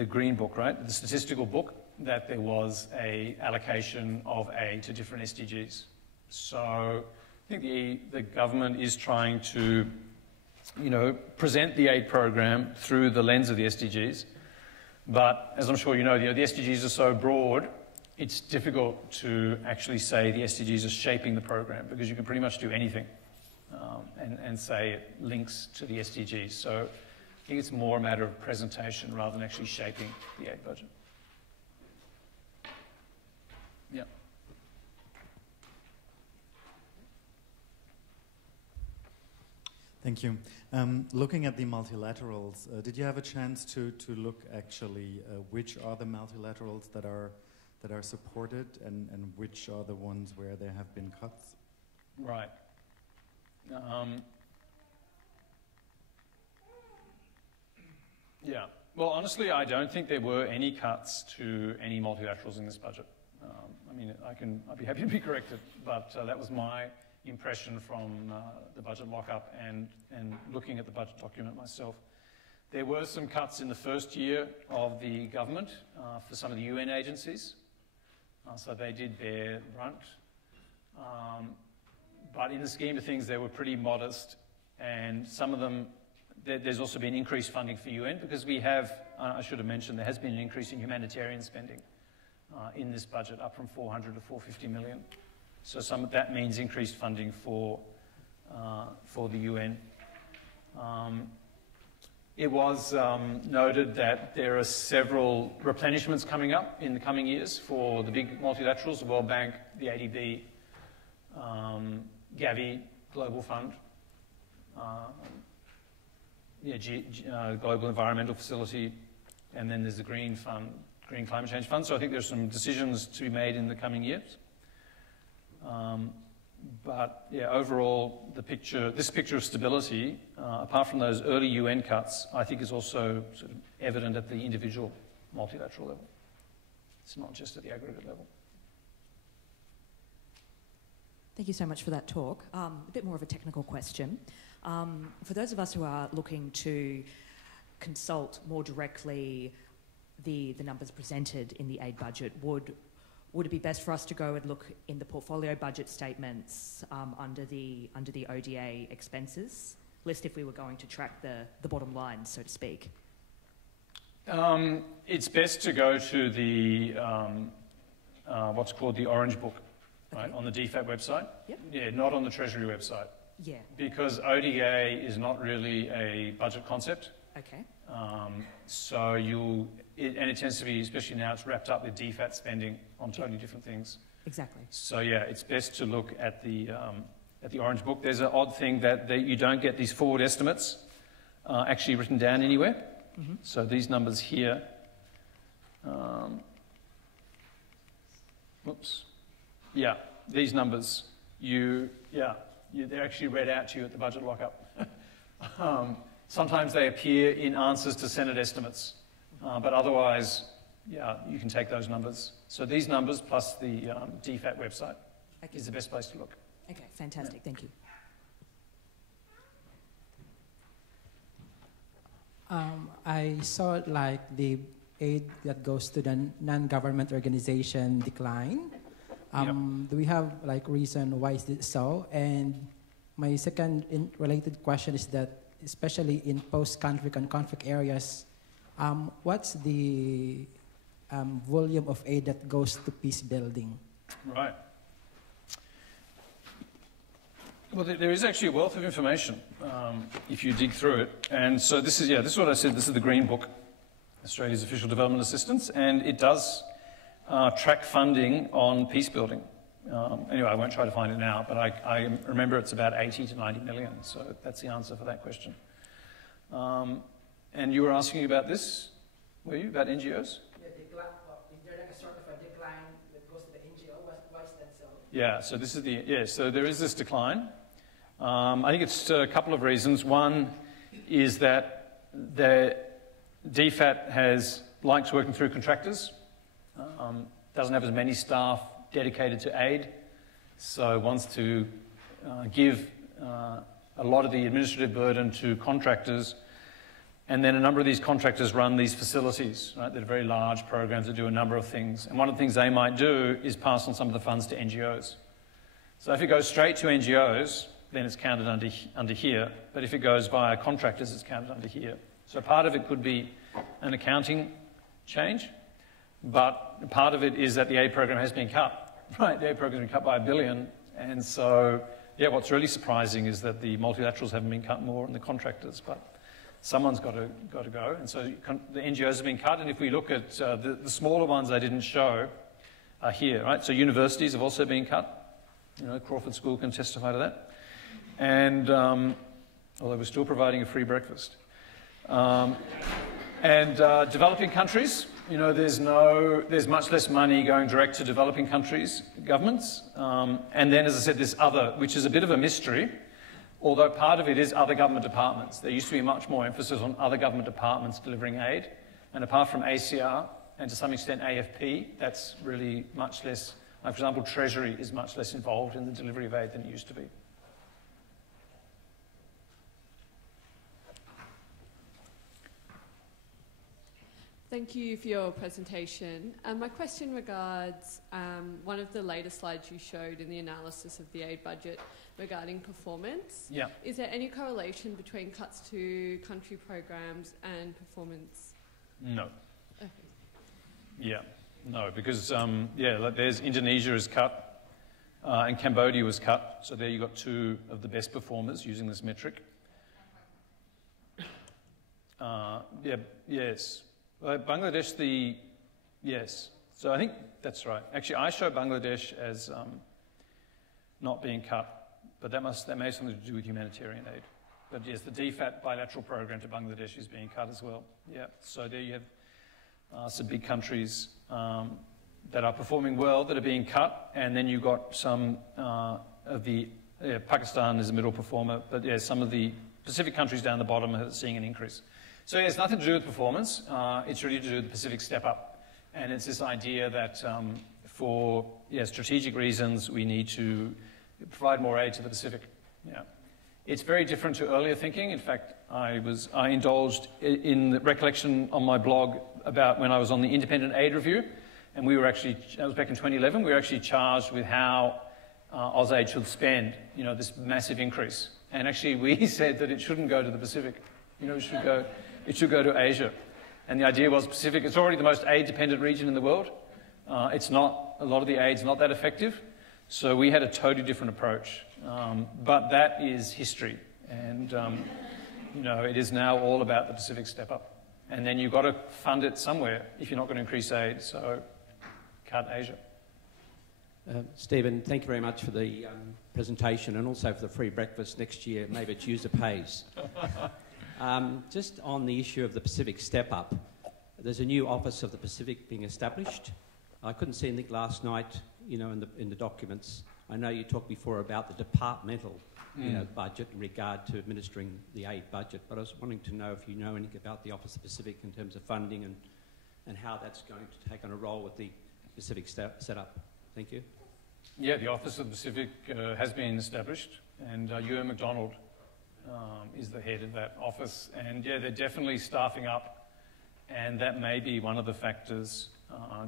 green book, right, the statistical book, that there was a allocation of aid to different SDGs. So I think the government is trying to, present the aid program through the lens of the SDGs. But as I'm sure you know, the SDGs are so broad, it's difficult to actually say the SDGs are shaping the program, because you can pretty much do anything and say it links to the SDGs. So I think it's more a matter of presentation rather than actually shaping the aid budget. Yeah. Thank you. Looking at the multilaterals, did you have a chance to look actually which are the multilaterals that are supported and which are the ones where there have been cuts? Right. Yeah. Well, honestly, I don't think there were any cuts to any multilaterals in this budget. I'd be happy to be corrected, but that was my impression from the budget lockup and looking at the budget document myself. There were some cuts in the first year of the government for some of the UN agencies, so they did bear brunt. But in the scheme of things, they were pretty modest, and some of them, there's also been increased funding for UN, because we have, I should have mentioned, there has been an increase in humanitarian spending in this budget, up from 400 to 450 million. So some of that means increased funding for the UN. It was noted that there are several replenishments coming up in the coming years for the big multilaterals, the World Bank, the ADB, Gavi, Global Fund, Global Environmental Facility, and then there's the Green Fund, Green Climate Change Fund. So I think there's some decisions to be made in the coming years. But yeah, overall, this picture of stability, apart from those early UN cuts, I think is also sort of evident at the individual multilateral level. It's not just at the aggregate level. Thank you so much for that talk. A bit more of a technical question. For those of us who are looking to consult more directly the numbers presented in the aid budget, would it be best for us to go and look in the portfolio budget statements under the ODA expenses list if we were going to track the bottom line, so to speak? It's best to go to the what's called the Orange Book, right, on the DFAT website. Yep. Yeah, not on the Treasury website. Yeah. Because ODA is not really a budget concept. Okay. So and it tends to be, especially now, it's wrapped up with DFAT spending on totally different things. Exactly. So yeah, it's best to look at the Orange Book. There's an odd thing that you don't get these forward estimates actually written down anywhere. Mm-hmm. So these numbers here, these numbers, they're actually read out to you at the budget lockup. Sometimes they appear in answers to Senate estimates, but otherwise, you can take those numbers. So these numbers plus the DFAT website is the best place to look. Okay, fantastic. Yeah. Thank you. I saw like the aid that goes to the non-government organization decline. Do we have like reason why is this so? And my second related question is that especially in post-conflict and conflict areas, what's the volume of aid that goes to peace building? Right. Well, there is actually a wealth of information if you dig through it. And so this is what I said. This is the Green Book, Australia's official development assistance, and it does track funding on peace building. Anyway, I won't try to find it now, but I remember it's about 80 to 90 million, so that's the answer for that question. And you were asking about this, were you, about NGOs? Yeah, is there like a sort of a decline that goes to the NGO? Why is that so? Yeah, so this is so there is this decline. I think it's a couple of reasons. One is that the DFAT likes working through contractors, doesn't have as many staff dedicated to aid, so wants to give a lot of the administrative burden to contractors, and then a number of these contractors run these facilities, right? They're very large programs that do a number of things, and one of the things they might do is pass on some of the funds to NGOs. So if it goes straight to NGOs, then it's counted under here, but if it goes via contractors, it's counted under here. So part of it could be an accounting change, but part of it is that the aid program has been cut. Right, the aid program has been cut by $1 billion, and so, yeah, what's really surprising is that the multilaterals haven't been cut more and the contractors, but someone's got to go, and so the NGOs have been cut, and if we look at the smaller ones I didn't show are here, right? So universities have also been cut. You know, Crawford School can testify to that. And although we're still providing a free breakfast. Developing countries, you know, there's much less money going direct to developing countries, governments. And then, as I said, this other, which is a bit of a mystery, although part of it is other government departments. There used to be much more emphasis on other government departments delivering aid. And apart from ACR, and to some extent AFP, that's really much less, like, for example, Treasury is much less involved in the delivery of aid than it used to be. Thank you for your presentation. My question regards one of the later slides you showed in the analysis of the aid budget regarding performance. Yeah. Is there any correlation between cuts to country programs and performance? No. Okay. Yeah, no, because, like there's Indonesia is cut and Cambodia was cut. So there you've got two of the best performers using this metric. Yes. Bangladesh, yes. So I think that's right. Actually, I show Bangladesh as not being cut, but that may have something to do with humanitarian aid. But yes, the DFAT bilateral program to Bangladesh is being cut as well. Yeah. So there you have some big countries that are performing well that are being cut, and then you've got some of the Pakistan is a middle performer, but yeah, some of the Pacific countries down the bottom are seeing an increase. So yeah, it's nothing to do with performance. It's really to do with the Pacific Step Up. And it's this idea that for strategic reasons, we need to provide more aid to the Pacific. Yeah. It's very different to earlier thinking. In fact, I indulged in the recollection on my blog about when I was on the Independent Aid Review. And we were actually, that was back in 2011, we were actually charged with how AusAid should spend, you know, this massive increase. And actually, we said that it shouldn't go to the Pacific. You know, it should go to Asia. And the idea was Pacific, it's already the most aid-dependent region in the world. It's not, a lot of the aid's not that effective. So we had a totally different approach. But that is history. And, you know, it is now all about the Pacific Step Up. And then you've got to fund it somewhere if you're not going to increase aid. So cut Asia. Stephen, thank you very much for the presentation and also for the free breakfast next year. Maybe it's user pays. Just on the issue of the Pacific Step Up, there's a new Office of the Pacific being established. I couldn't see anything last night, you know, in the documents. I know you talked before about the departmental budget in regard to administering the aid budget, but I was wanting to know if you know anything about the Office of the Pacific in terms of funding and how that's going to take on a role with the Pacific setup. Thank you. Yeah, the Office of the Pacific has been established, and Ewan McDonald is the head of that office. And yeah, they're definitely staffing up, and that may be one of the factors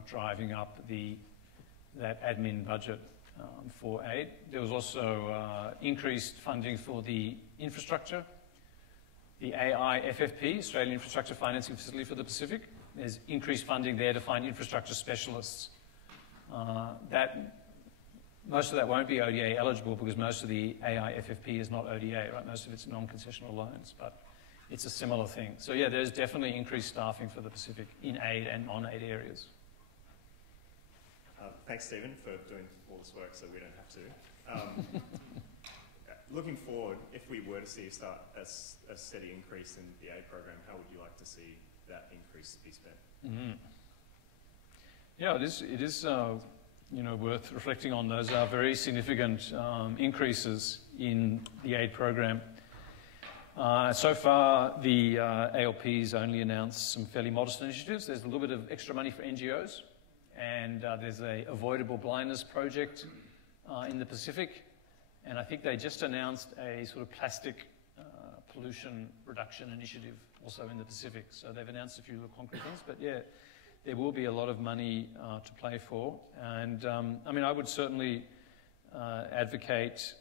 driving up that admin budget for aid. There was also increased funding for the infrastructure the AIFFP, Australian Infrastructure Financing Facility for the Pacific. There's increased funding there to find infrastructure specialists. Most of that won't be ODA eligible because most of the AIFFP is not ODA, right? Most of it's non-concessional loans, but it's a similar thing. So yeah, there's definitely increased staffing for the Pacific in aid and non-aid areas. Thanks, Stephen, for doing all this work so we don't have to. Looking forward, if we were to see a steady increase in the aid program, how would you like to see that increase be spent? Mm-hmm. Yeah, it is worth reflecting on. Those are very significant increases in the aid program. So far, the ALP's only announced some fairly modest initiatives. There's a little bit of extra money for NGOs, and there's a avoidable blindness project in the Pacific, and I think they just announced a sort of plastic pollution reduction initiative also in the Pacific. So they've announced a few little concrete things, but yeah, there will be a lot of money to play for. And I mean, I would certainly advocate,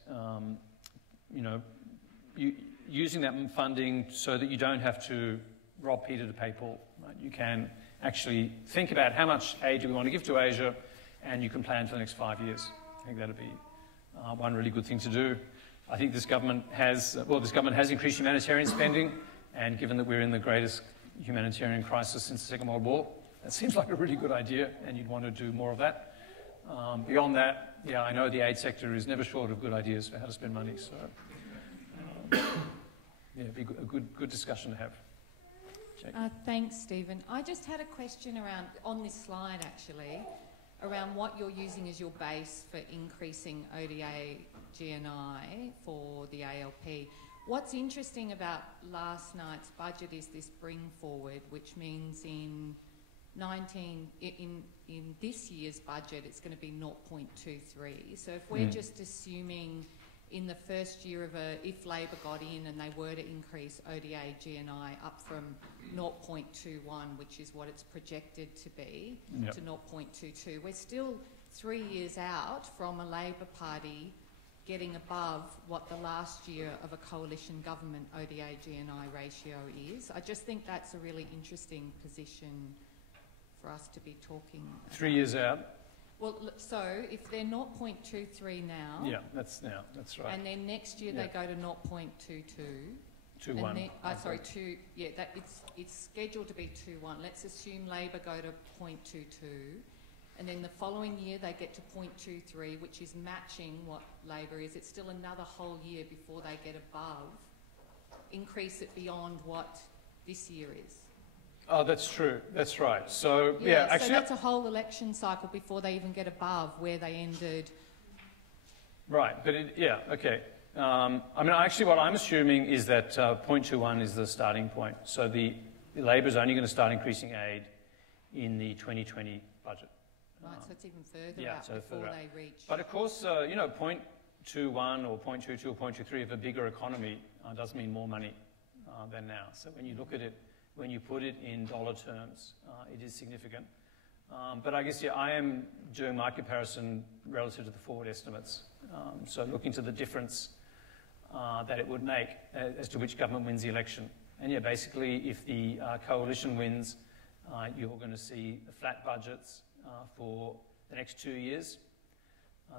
using that funding so that you don't have to rob Peter to pay Paul. Right? You can actually think about how much aid do we want to give to Asia, and you can plan for the next 5 years. I think that'd be one really good thing to do. I think this government has increased humanitarian spending, and given that we're in the greatest humanitarian crisis since the Second World War, that seems like a really good idea, and you'd want to do more of that. Beyond that, yeah, I know the aid sector is never short of good ideas for how to spend money, so yeah, it'd be a good discussion to have. Thanks, Stephen. I just had a question around, on this slide actually, around what you're using as your base for increasing ODA GNI for the ALP. What's interesting about last night's budget is this bring forward, which means in this year's budget it's going to be 0.23. So if we're just assuming in the first year of if Labor got in and they were to increase ODA GNI up from 0.21, which is what it's projected to be, to 0.22, we're still 3 years out from a Labor Party getting above what the last year of a coalition government ODA GNI ratio is. I just think that's a really interesting position for us to be talking about. 3 years out? Well, so if they're 0.23 now... Yeah, that's right. And then next year they go to 0.22. 2.1. It's scheduled to be 2.1. Let's assume Labor go to 0.22. And then the following year they get to 0.23, which is matching what Labor is. It's still another whole year before they get above. Increase it beyond what this year is. Oh, that's true. That's right. So, yeah, actually... So that's a whole election cycle before they even get above where they ended. Right, but okay. I mean, actually what I'm assuming is that 0.21 is the starting point. So the Labor's only going to start increasing aid in the 2020 budget. Right, so it's even further out before they reach... But of course, 0.21 or 0.22 or 0.23 of a bigger economy does mean more money than now. So when you look at it, when you put it in dollar terms, it is significant. But I guess, I am doing my comparison relative to the forward estimates. So looking to the difference that it would make as to which government wins the election. And basically, if the coalition wins, you're going to see flat budgets for the next 2 years.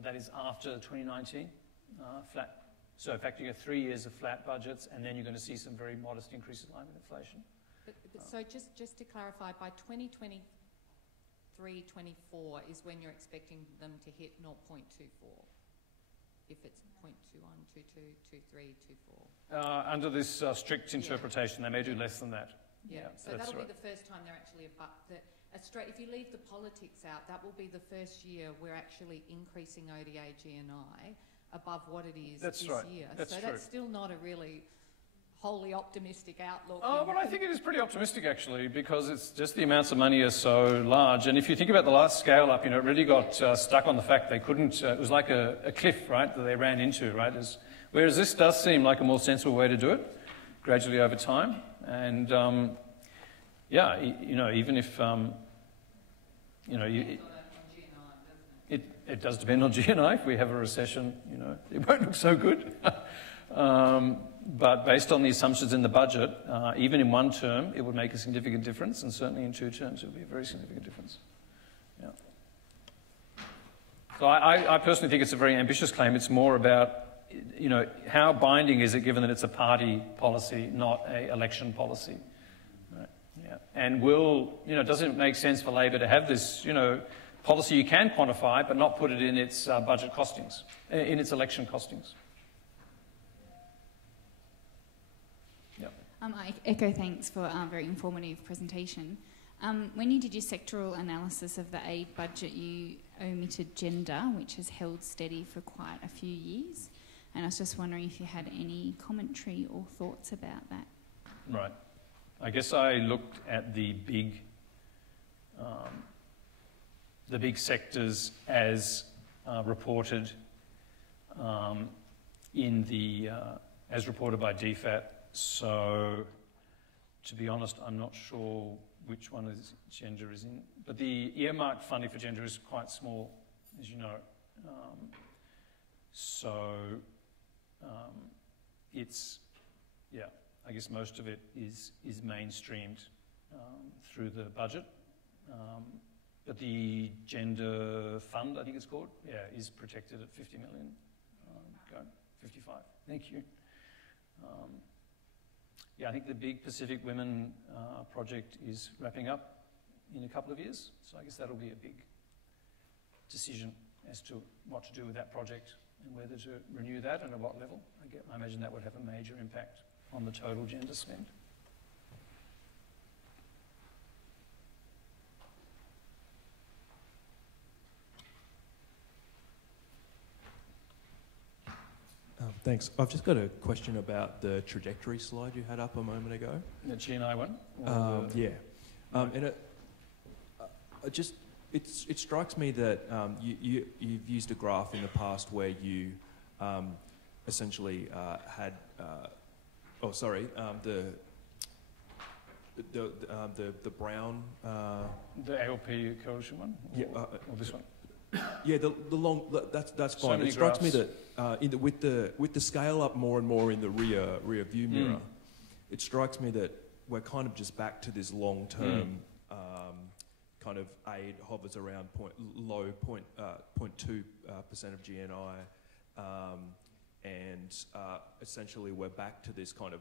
That is after 2019, flat. So in fact, you get 3 years of flat budgets, and then you're going to see some very modest increases in line with inflation. So just to clarify, by 2023-24 is when you're expecting them to hit 0.24, if it's 0.21, 22, 23, 24? Under this strict interpretation, they may do less than that. So that'll be the first time they're actually above. If you leave the politics out, that will be the first year we're actually increasing ODA GNI above what it is this year. That's true. That's still not a really wholly optimistic outlook. Oh, well, I think it is pretty optimistic, actually, because it's just the amounts of money are so large. And if you think about the last scale-up, it really got stuck on the fact they couldn't... it was like a cliff, right, that they ran into, right? Whereas this does seem like a more sensible way to do it, gradually over time. And, even if... it does depend on GNI. If we have a recession, it won't look so good. But based on the assumptions in the budget, even in one term, it would make a significant difference, and certainly in 2 terms, it would be a very significant difference. Yeah. So I personally think it's a very ambitious claim. It's more about, you know, how binding is it, given that it's a party policy, not an election policy. Right. Yeah. And does it make sense for Labor to have this, policy you can quantify, but not put it in its budget costings, in its election costings? I echo thanks for a very informative presentation. When you did your sectoral analysis of the aid budget, you omitted gender, which has held steady for quite a few years. And I was just wondering if you had any commentary or thoughts about that. Right. I guess I looked at the big sectors as reported as reported by DFAT. So, to be honest, I'm not sure which one gender is in. But the earmarked funding for gender is quite small, as you know. I guess most of it is mainstreamed through the budget. But the gender fund, I think it's called, is protected at 50 million. 55. Thank you. I think the big Pacific Women project is wrapping up in a couple of years. So I guess that'll be a big decision as to what to do with that project and whether to renew that and at what level. I imagine that would have a major impact on the total gender spend. Thanks. I've just got a question about the trajectory slide you had up a moment ago. The G&I one? And it strikes me that you've used a graph in the past where you essentially had the brown. The ALP coalition one? Or this one? Yeah, the long. That's fine. It strikes me that with the scale up more and more in the rear view mirror, it strikes me that we're kind of just back to this long term kind of aid hovers around 0.2% of GNI, and essentially we're back to this kind of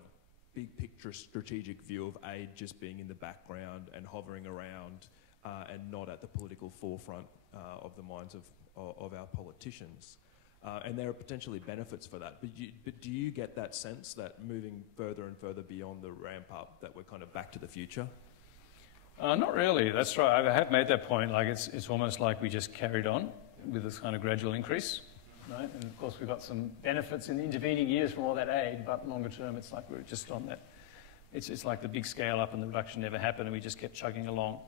big picture strategic view of aid just being in the background and hovering around and not at the political forefront of the minds of our politicians. And there are potentially benefits for that. But do you get that sense that moving further and further beyond the ramp up, that we're kind of back to the future? Not really. That's right. I have made that point. Like it's almost like we just carried on with this kind of gradual increase, right? And of course we've got some benefits in the intervening years from all that aid, but longer term it's like we're just on that. It's like the big scale up and the reduction never happened and we just kept chugging along.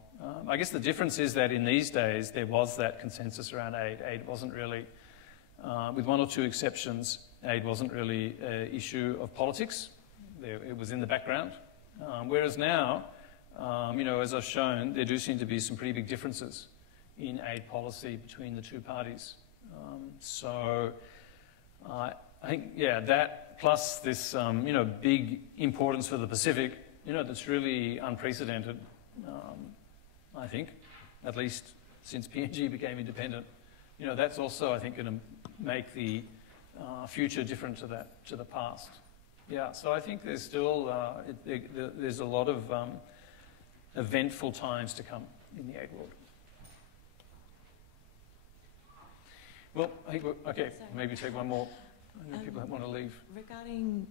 I guess the difference is that in these days there was that consensus around aid. Aid wasn't really, with one or two exceptions, aid wasn't really an issue of politics. It was in the background. Whereas now, as I've shown, there do seem to be some pretty big differences in aid policy between the two parties. I think, that plus this, big importance for the Pacific, that's really unprecedented, I think, at least since PNG became independent. That's also, I think, going to make the future different to the past. Yeah, so I think there's still, there's a lot of eventful times to come in the aid world. Well, I think maybe take one more. I know people want to leave. Regarding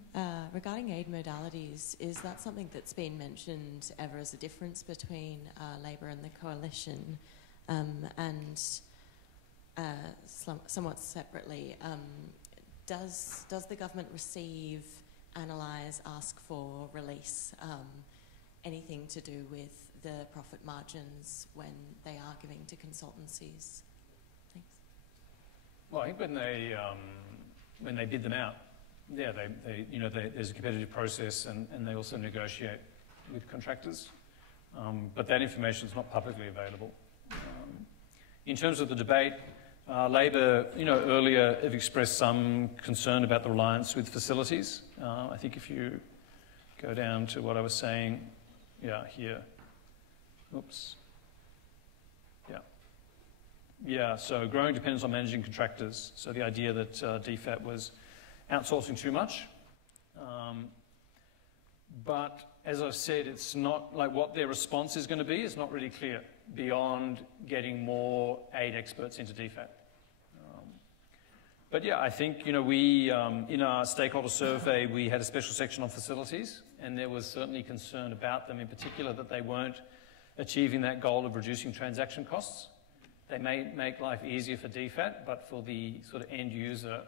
aid modalities, is that something that's been mentioned ever as a difference between Labor and the Coalition? And somewhat separately, does the government receive, analyse, ask for, release anything to do with the profit margins when they are giving to consultancies? Thanks. Well, I think when they bid them out, there's a competitive process and they also negotiate with contractors. But that information is not publicly available. In terms of the debate, Labor, earlier have expressed some concern about the reliance with facilities. I think if you go down to what I was saying, here. Oops. Yeah, so growing dependence on managing contractors. So the idea that DFAT was outsourcing too much. But as I've said, it's not like what their response is going to be is not really clear beyond getting more aid experts into DFAT. But yeah, I think, we, in our stakeholder survey, we had a special section on facilities, and there was certainly concern about them, in particular that they weren't achieving that goal of reducing transaction costs. They may make life easier for DFAT, but for the sort of end user,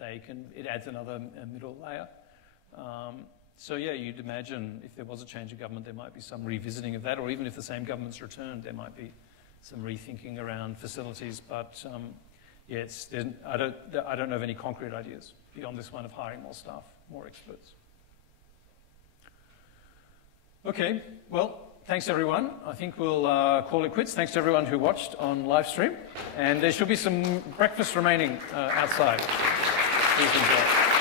it adds another middle layer. So yeah, you'd imagine if there was a change of government, there might be some revisiting of that, or even if the same government's returned, there might be some rethinking around facilities. But yeah, I don't know of any concrete ideas beyond this one of hiring more staff, more experts. Okay, well, thanks everyone. I think we'll call it quits. Thanks to everyone who watched on live stream. And there should be some breakfast remaining outside. Please enjoy.